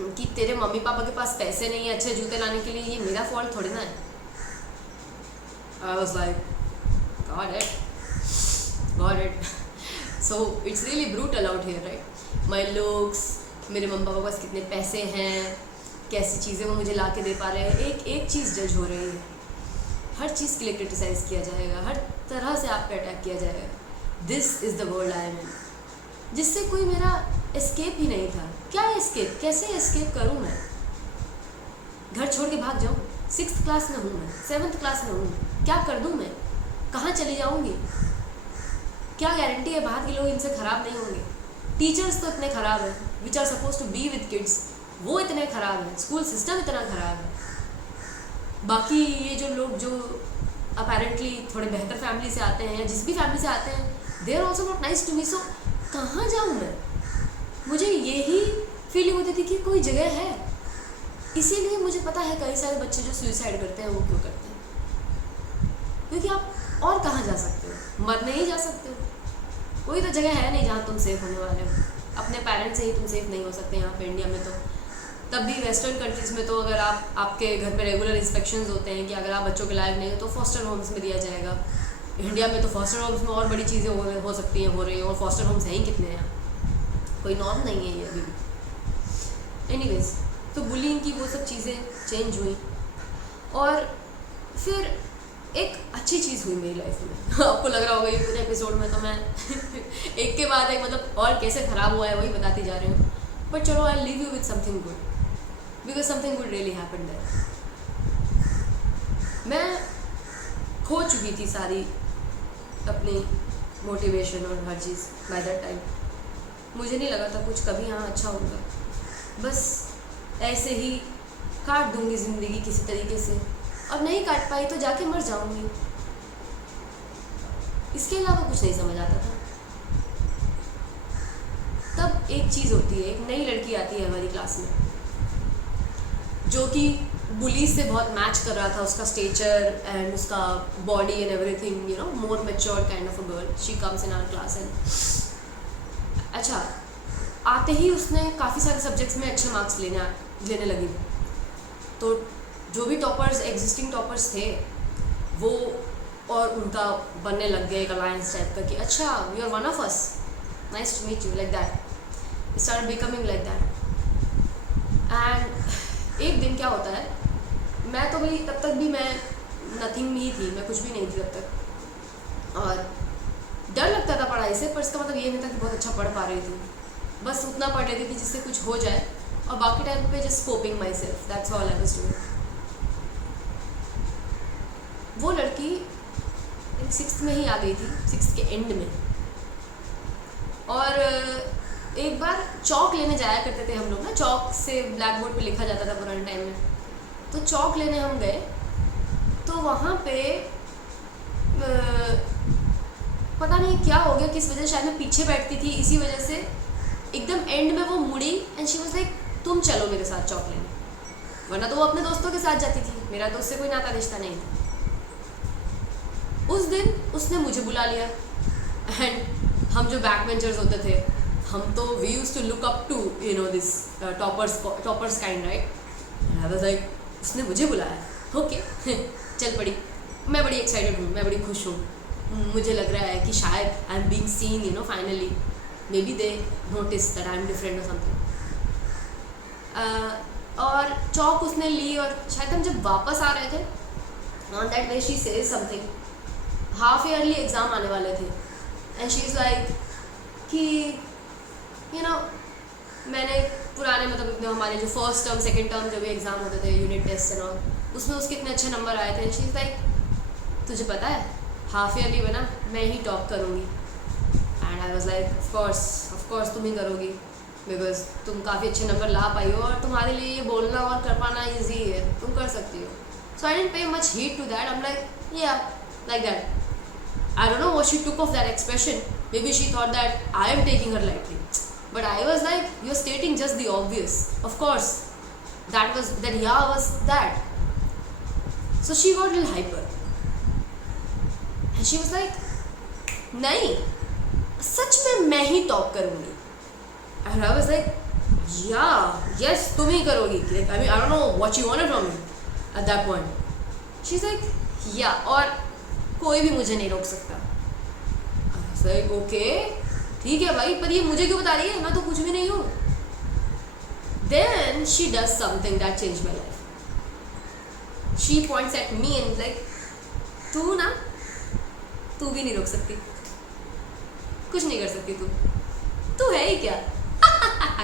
कि तेरे मम्मी पापा के पास पैसे नहीं है अच्छे जूते लाने के लिए, ये मेरा फॉल्ट थोड़ी ना है। I was like, got it. So it's really brutal out here, right? My looks, मेरे मम्मी पापा के पास कितने पैसे हैं, कैसी चीज़ें वो मुझे ला के दे पा रहे हैं, एक एक चीज़ जज हो रही है। हर चीज़ के लिए क्रिटिसाइज़ किया जाएगा, हर तरह से आप पे अटैक किया जाएगा। This is the world I am in, जिससे कोई मेरा एस्केप ही नहीं था। क्या एस्केप, कैसे एस्केप करूँ मैं? घर छोड़ के भाग जाऊँ? 6th क्लास में हूँ मैं, 7th क्लास में हूँ, क्या कर दूँ मैं? कहाँ चली जाऊँगी? क्या गारंटी है बाहर के लोग इनसे ख़राब नहीं होंगे? टीचर्स तो इतने ख़राब हैं which are suppose to be with kids, वो इतने ख़राब हैं, स्कूल सिस्टम इतना ख़राब है। बाकी ये जो लोग जो अपेरेंटली थोड़े बेहतर फैमिली से आते हैं या जिस भी फैमिली से आते हैं, they are also not nice to me. So कहाँ जाऊँ मैं? मुझे यही फीलिंग होती थी कि कोई जगह है। इसीलिए मुझे पता है कई सारे बच्चे जो सुसाइड करते हैं वो क्यों करते हैं, क्योंकि आप और कहाँ जा सकते हो? मरने ही जा सकते हो। कोई तो जगह है नहीं जहाँ तुम सेफ होने वाले हो। अपने पेरेंट्स से ही तुम सेफ नहीं हो सकते यहाँ पे इंडिया में। तो तब भी वेस्टर्न कंट्रीज़ में तो अगर आपके घर पे रेगुलर इंस्पेक्शंस होते हैं कि अगर आप बच्चों के लायक नहीं हो तो फॉस्टर होम्स में दिया जाएगा, इंडिया में तो फॉस्टर होम्स में और बड़ी चीज़ें हो सकती हैं, हो रही हैं, और फॉस्टर होम्स हैं ही कितने हैं, कोई नॉर्म नहीं है ये अभी भी। एनीवेज, तो बुलिंग की वो सब चीज़ें चेंज हुई, और फिर एक अच्छी चीज़ हुई मेरी लाइफ में। आपको लग रहा होगा ये पूरे एपिसोड में तो मैं एक के बाद एक मतलब और कैसे ख़राब हुआ है वही बताती जा रही हूँ, बट चलो I leave you with something good, because something good really happened there. मैं खो चुकी थी सारी अपनी मोटिवेशन और हर चीज़ बाय दैट टाइम। मुझे नहीं लगा था कुछ कभी यहाँ अच्छा होगा, बस ऐसे ही काट दूंगी ज़िंदगी किसी तरीके से, और नहीं काट पाई तो जाके मर जाऊंगी, इसके अलावा कुछ नहीं समझ आता था। तब एक चीज़ होती है, एक नई लड़की आती है हमारी क्लास में जो कि बुली से बहुत मैच कर रहा था, उसका स्टेचर एंड उसका body and everything, you know, more mature kind of a girl. She comes in our class and अच्छा, आते ही उसने काफ़ी सारे सब्जेक्ट्स में अच्छे मार्क्स लेने लगी। तो जो भी टॉपर्स, एग्जिस्टिंग टॉपर्स थे, वो और उनका बनने लग गए एक अलायंस टाइप का कि अच्छा you are one of us, nice to meet you, like that. It start becoming like that. And एक दिन क्या होता है, मैं तो भाई तब तक भी मैं नथिंग ही थी, मैं कुछ भी नहीं थी तब तक, और डर लगता था पढ़ाई से, पर इसका मतलब ये नहीं था कि बहुत अच्छा पढ़ पा रही थी, बस उतना पढ़ रही थी कि जिससे कुछ हो जाए, और बाकी टाइम पे just coping my self, that's all I was doing. वो लड़की 6th में ही आ गई थी, 6th के एंड में, और एक बार चौक लेने जाया करते थे हम लोग ना, चौक से ब्लैक बोर्ड पे लिखा जाता था पुराने टाइम में, तो चौक लेने हम गए, तो वहाँ पे पता नहीं क्या हो गया, किस वजह से, शायद मैं पीछे बैठती थी, इसी वजह से एकदम एंड में वो मुड़ी एंड शी वाज लाइक तुम चलो मेरे साथ चौक लेने, वरना तो वो अपने दोस्तों के साथ जाती थी, मेरा दोस्त से कोई नाता रिश्ता नहीं था। उस दिन उसने मुझे बुला लिया, एंड हम जो बैक बेंचर्स होते थे, हम तो we used to look up to you know this toppers kind, right. I was like उसने मुझे बुलाया, ओके चल पड़ी। मैं बड़ी एक्साइटेड हूँ, मैं बड़ी खुश हूँ, मुझे लग रहा है कि शायद I am being seen, you know, finally may be they notice that I am different और समथिंग। और चौक उसने ली, और शायद हम जब वापस आ रहे थे, on that way she says something, half yearly exam आने वाले थे, एंड शी इज़ लाइक कि यू नो, मैंने पुराने मतलब हमारे जो फर्स्ट टर्म सेकेंड टर्म जो भी एग्ज़ाम होते थे, यूनिट टेस्ट एंड ऑल, उसमें उसके इतने अच्छे नंबर आए थे, शी इज़ लाइक तुझे पता है हाफ ईयरली में ना मैं ही टॉप करूँगी। And I was like of course तुम ही करोगी, बिकॉज तुम काफ़ी अच्छे नंबर ला पाई हो, और तुम्हारे लिए ये बोलना और कर पाना ईजी है, तुम कर सकती हो। So I didn't pay much heed to that, I am like yeah like that. I don't know what she took of that expression. Maybe she thought that I am taking her lightly. But I was like, you're stating just the obvious. Of course, that was that. So she got a little hyper. And she was like, नहीं, सच में मैं ही top करूँगी. And I was like, yeah, yes, तुम ही करोगी. Like, I mean, I don't know what she wanted from me at that point. She's like, yeah, और कोई भी मुझे नहीं रोक सकता। ओके ठीक है भाई, पर ये मुझे क्यों बता रही है, मैं तो कुछ भी नहीं हूँ। Then she does something that change my life. She points at me and like तू भी नहीं रोक सकती, कुछ नहीं कर सकती, तू है ही क्या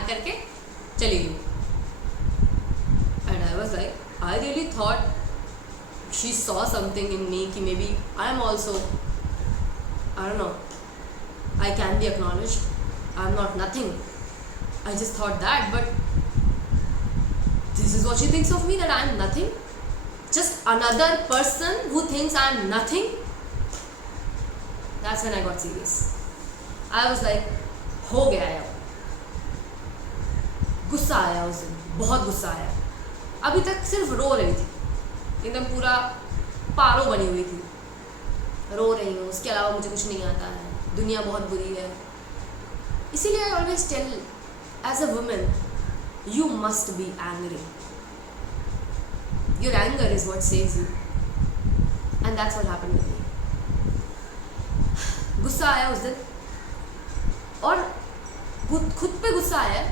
करके चली गई। And I was like I really thought she saw something in me कि maybe I am also, I don't know, I can be acknowledged, I am not nothing. I just thought that, but this is what she thinks of me, that I am nothing, just another person who thinks I am nothing. That's when I got serious. I was like हो गया यार, गुस्सा आया उस दिन, बहुत गुस्सा आया। अभी तक सिर्फ रो रही थी, एकदम पूरा पारो बनी हुई थी, रो रही हूँ, उसके अलावा मुझे कुछ नहीं आता है, दुनिया बहुत बुरी है। इसीलिए I always tell as a women you must be angry, your anger is what saves you, and that's what happened with me. गुस्सा आया उस दिन, और खुद पे गुस्सा आया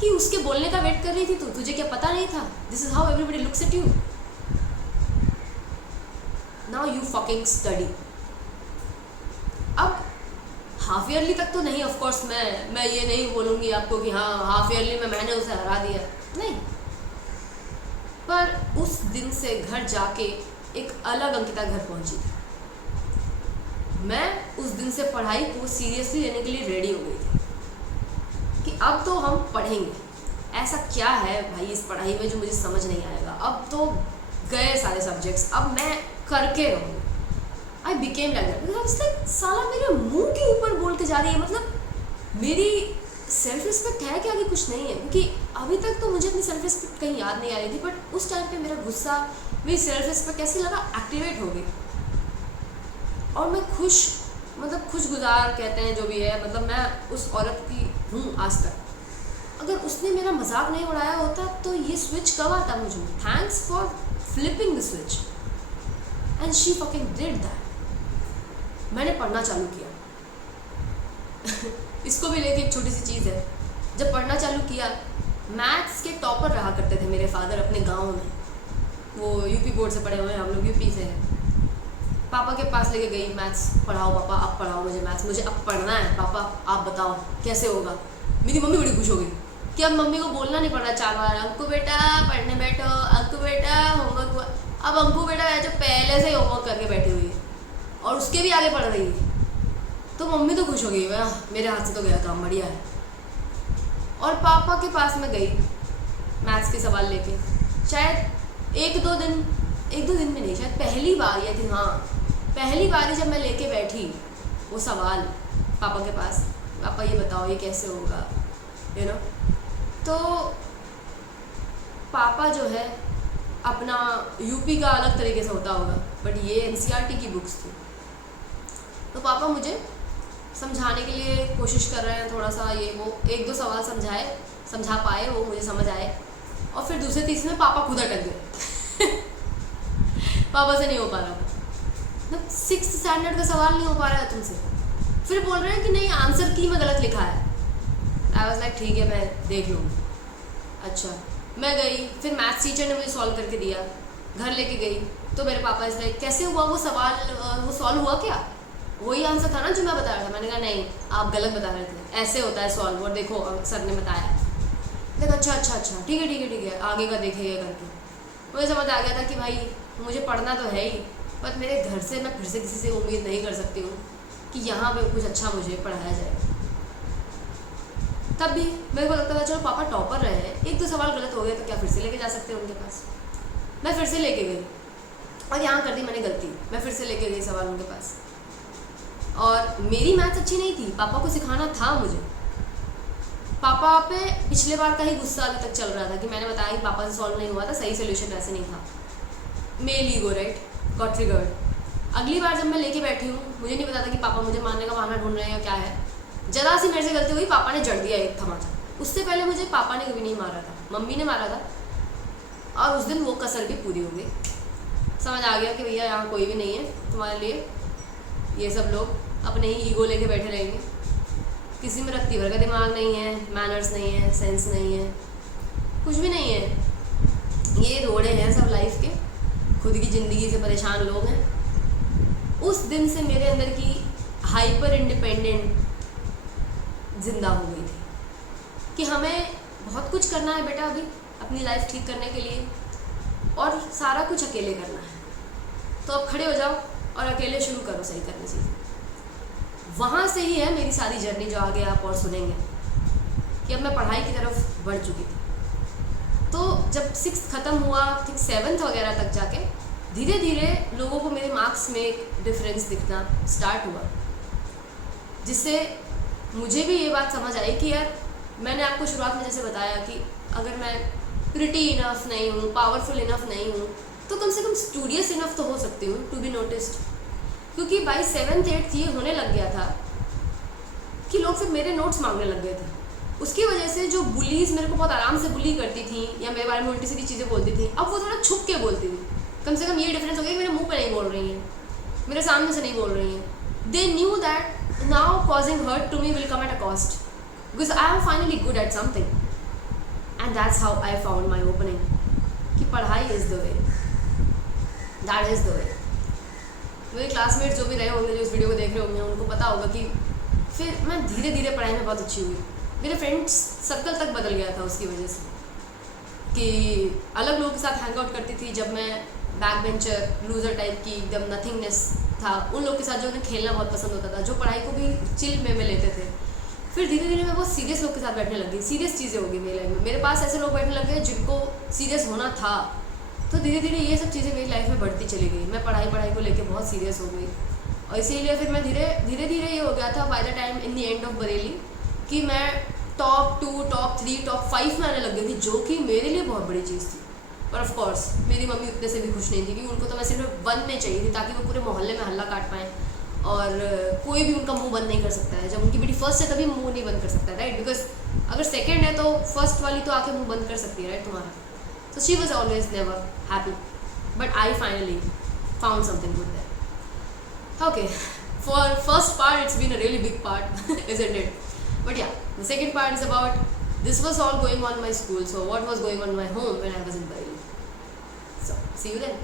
कि उसके बोलने का वेट कर रही थी, तो तुझे क्या पता नहीं था? This is how everybody looks at you, now you fucking study. अब हाफ ईयरली तक तो नहीं, ऑफ कोर्स मैं ये नहीं बोलूँगी आपको कि हाँ हाफ ईयरली में मैंने उसे हरा दिया, नहीं, पर उस दिन से घर जाके एक अलग अंकिता घर पहुंची थी। मैं उस दिन से पढ़ाई को सीरियसली लेने के लिए रेडी हो गई थी कि अब तो हम पढ़ेंगे, ऐसा क्या है भाई इस पढ़ाई में जो मुझे समझ नहीं आएगा, अब तो गए सारे सब्जेक्ट्स, अब मैं करके रहूँगी। आई बिकेम लाइक दैट, साला मेरे मुंह के ऊपर बोल के जा रही है, मतलब मेरी सेल्फ रिस्पेक्ट है क्या कि कुछ नहीं है? क्योंकि अभी तक तो मुझे अपनी सेल्फ रिस्पेक्ट कहीं याद नहीं आ रही थी, बट उस टाइम पे मेरा गुस्सा, मेरी सेल्फ रिस्पेक्ट ऐसे लगा एक्टिवेट हो गई, और मैं खुश गुजार कहते हैं जो भी है, मतलब मैं उस औरत की हूँ आज तक। अगर उसने मेरा मजाक नहीं उड़ाया होता तो ये स्विच कब आता मुझे? Thanks for flipping the switch and she fucking did that. मैंने पढ़ना चालू किया इसको भी लेके एक छोटी सी चीज़ है, जब पढ़ना चालू किया, मैथ्स के टॉपर रहा करते थे मेरे फादर अपने गांव में, वो यूपी बोर्ड से पढ़े हुए हैं, हम लोग यूपी से हैं। पापा के पास लेके गई, मैथ्स पढ़ाओ पापा, आप पढ़ाओ मुझे मैथ्स, मुझे अब पढ़ना है पापा, आप बताओ कैसे होगा। मेरी मम्मी बड़ी खुश हो गई कि अब मम्मी को बोलना नहीं पड़ रहा 4 बार, अंकु बेटा पढ़ने बैठो, अंकु बेटा होमवर्क। अब अंकु बेटा है जो पहले से ही होमवर्क करके बैठी हुई है और उसके भी आगे पढ़ रही है, तो मम्मी तो खुश हो गई, वाह मेरे हाथ से तो गया काम, बढ़िया है। और पापा के पास मैं गई मैथ्स के सवाल लेके, शायद एक दो दिन में नहीं, शायद पहली बार या थी, हाँ पहली बार ही जब मैं लेके बैठी वो सवाल पापा के पास, पापा ये बताओ ये कैसे होगा, यू नो। तो पापा जो है अपना यूपी का अलग तरीके से होता होगा, बट ये एनसीईआरटी की बुक्स थी, तो पापा मुझे समझाने के लिए कोशिश कर रहे हैं थोड़ा सा, ये वो 1-2 सवाल समझा पाए, वो मुझे समझ आए, और फिर दूसरे तीसरे में पापा खुद अटक गए पापा से नहीं हो पा रहा, मतलब 6th स्टैंडर्ड का सवाल नहीं हो पा रहा है तुमसे, फिर बोल रहे हैं कि नहीं आंसर की में गलत लिखा है। आई वाज लाइक ठीक है मैं देख लूँगी। अच्छा मैं गई, फिर मैथ्स टीचर ने मुझे सॉल्व करके दिया, घर लेके गई, तो मेरे पापा इस लाइक कैसे हुआ वो सवाल, वो सॉल्व हुआ क्या, वही आंसर था ना जो मैं बता रहा था? मैंने कहा नहीं आप गलत बता रहे थे, ऐसे होता है सॉल्व, और देखो सर ने बताया। देखो अच्छा ठीक है आगे का देखेगा करके। मुझे समझ आ गया था कि भाई मुझे पढ़ना तो है ही, पर मेरे घर से मैं फिर से किसी से उम्मीद नहीं कर सकती हूँ कि यहाँ पे कुछ अच्छा मुझे पढ़ाया जाए। तब भी मेरे को लगता था चलो पापा टॉपर रहे हैं, 1-2 सवाल गलत हो गए तो क्या फिर से लेके जा सकते हैं उनके पास। मैं फिर से लेके गई और यहाँ कर दी मैंने गलती, मैं फिर से लेके गई सवाल उनके पास, और मेरी मैथ्स अच्छी नहीं थी, पापा को सिखाना था मुझे। पापा पे पिछले बार का ही गुस्सा अभी तक चल रहा था कि मैंने बताया कि पापा से सॉल्व नहीं हुआ था, सही सोल्यूशन वैसे नहीं था। Male ego right got triggered. अगली बार जब मैं लेके बैठी हूँ, मुझे नहीं पता था कि पापा मुझे मारने का बहाना ढूंढ रहे हैं या क्या है, जरा सी मेरे से गलती हुई, पापा ने जड़ दिया एक थमाचा। उससे पहले मुझे पापा ने कभी नहीं मारा था, मम्मी ने मारा था, और उस दिन वो कसर भी पूरी हो गई। समझ आ गया कि भैया यहाँ कोई भी नहीं है तुम्हारे लिए, ये सब लोग अपने ही ईगो लेके बैठे रहेंगे, किसी में रत्ती भर का दिमाग नहीं है, मैनर्स नहीं है, सेंस नहीं है, कुछ भी नहीं है, ये रोड़े हैं सब लाइफ के, खुद की ज़िंदगी से परेशान लोग हैं। उस दिन से मेरे अंदर की हाइपर इंडिपेंडेंट जिंदा हो गई थी कि हमें बहुत कुछ करना है बेटा अभी अपनी लाइफ ठीक करने के लिए, और सारा कुछ अकेले करना है, तो अब खड़े हो जाओ और अकेले शुरू करो सही करने चीज़ें। वहाँ से ही है मेरी सारी जर्नी जो आगे आप और सुनेंगे कि अब मैं पढ़ाई की तरफ बढ़ चुकी थी। तो जब 6th ख़त्म हुआ, ठीक 7th वगैरह तक जाके धीरे धीरे लोगों को मेरे मार्क्स में एक डिफरेंस दिखना स्टार्ट हुआ, जिससे मुझे भी ये बात समझ आई कि यार मैंने आपको शुरुआत में जैसे बताया कि अगर मैं प्रिटी इनफ नहीं हूँ, पावरफुल इनफ नहीं हूँ, तो कम से कम स्टूडियस इनफ तो हो सकती हूँ टू बी नोटिस्ड। क्योंकि बाई 7th 8th ये होने लग गया था कि लोग फिर मेरे नोट्स मांगने लग गए थे। उसकी वजह से जो बुलीज मेरे को बहुत आराम से बुली करती थी या मेरे बारे में उल्टी सीधी चीज़ें बोलती थी, अब वो थोड़ा छुप के बोलती थी। कम से कम ये डिफरेंस हो गया कि मेरे मुंह पे नहीं बोल रही हैं, मेरे सामने से नहीं बोल रही हैं, they knew that now causing hurt to me will come at a cost, because I am finally good at something, and that's how I found my opening. कि पढ़ाई is the way, that is the way. मेरे classmates जो भी रहे होंगे, जो इस video को देख रहे होंगे, उनको पता होगा कि फिर मैं धीरे धीरे पढ़ाई में बहुत अच्छी हुई. मेरे फ्रेंड्स सर्कल तक बदल गया था उसकी वजह से, कि अलग लोगों के साथ हैंग आउट करती थी जब मैं बैक बेंचर लूज़र टाइप की एकदम नथिंगनेस था, उन लोग के साथ जो उन्हें खेलना बहुत पसंद होता था, जो पढ़ाई को भी चिल में लेते थे. फिर धीरे धीरे मैं बहुत सीरियस लोग के साथ बैठने लगी, सीरियस चीज़ें हो गई मेरी लाइफ में. मेरे पास ऐसे लोग बैठने लग गए जिनको सीरियस होना था, तो धीरे धीरे ये सब चीज़ें मेरी लाइफ में बढ़ती चली गई. मैं पढ़ाई को लेके बहुत सीरियस हो गई, और इसीलिए फिर मैं धीरे धीरे ये हो गया था by the time in the end of Bareilly कि मैं टॉप 2, टॉप 3, टॉप 5 में आने लग गई थी, जो कि मेरे लिए बहुत बड़ी चीज़ थी. और ऑफ कोर्स मेरी मम्मी उतने से भी खुश नहीं थी, क्योंकि उनको तो मैं सिर्फ 1 में चाहिए थी ताकि वो पूरे मोहल्ले में हल्ला काट पाएँ, और कोई भी उनका मुंह बंद नहीं कर सकता है. जब उनकी बेटी फर्स्ट है तभी मुंह नहीं बंद कर सकता है, राइट? बिकॉज अगर सेकंड है तो फर्स्ट वाली तो आके मुंह बंद कर सकती है, राइट, तुम्हारा. So she was always never happy, but I finally found something good there. Okay, for first part it's been a really big part, isn't it? But yeah, the second part is about this was all going on in my school, so what was going on in my home when I was in Bareilly. So see you then.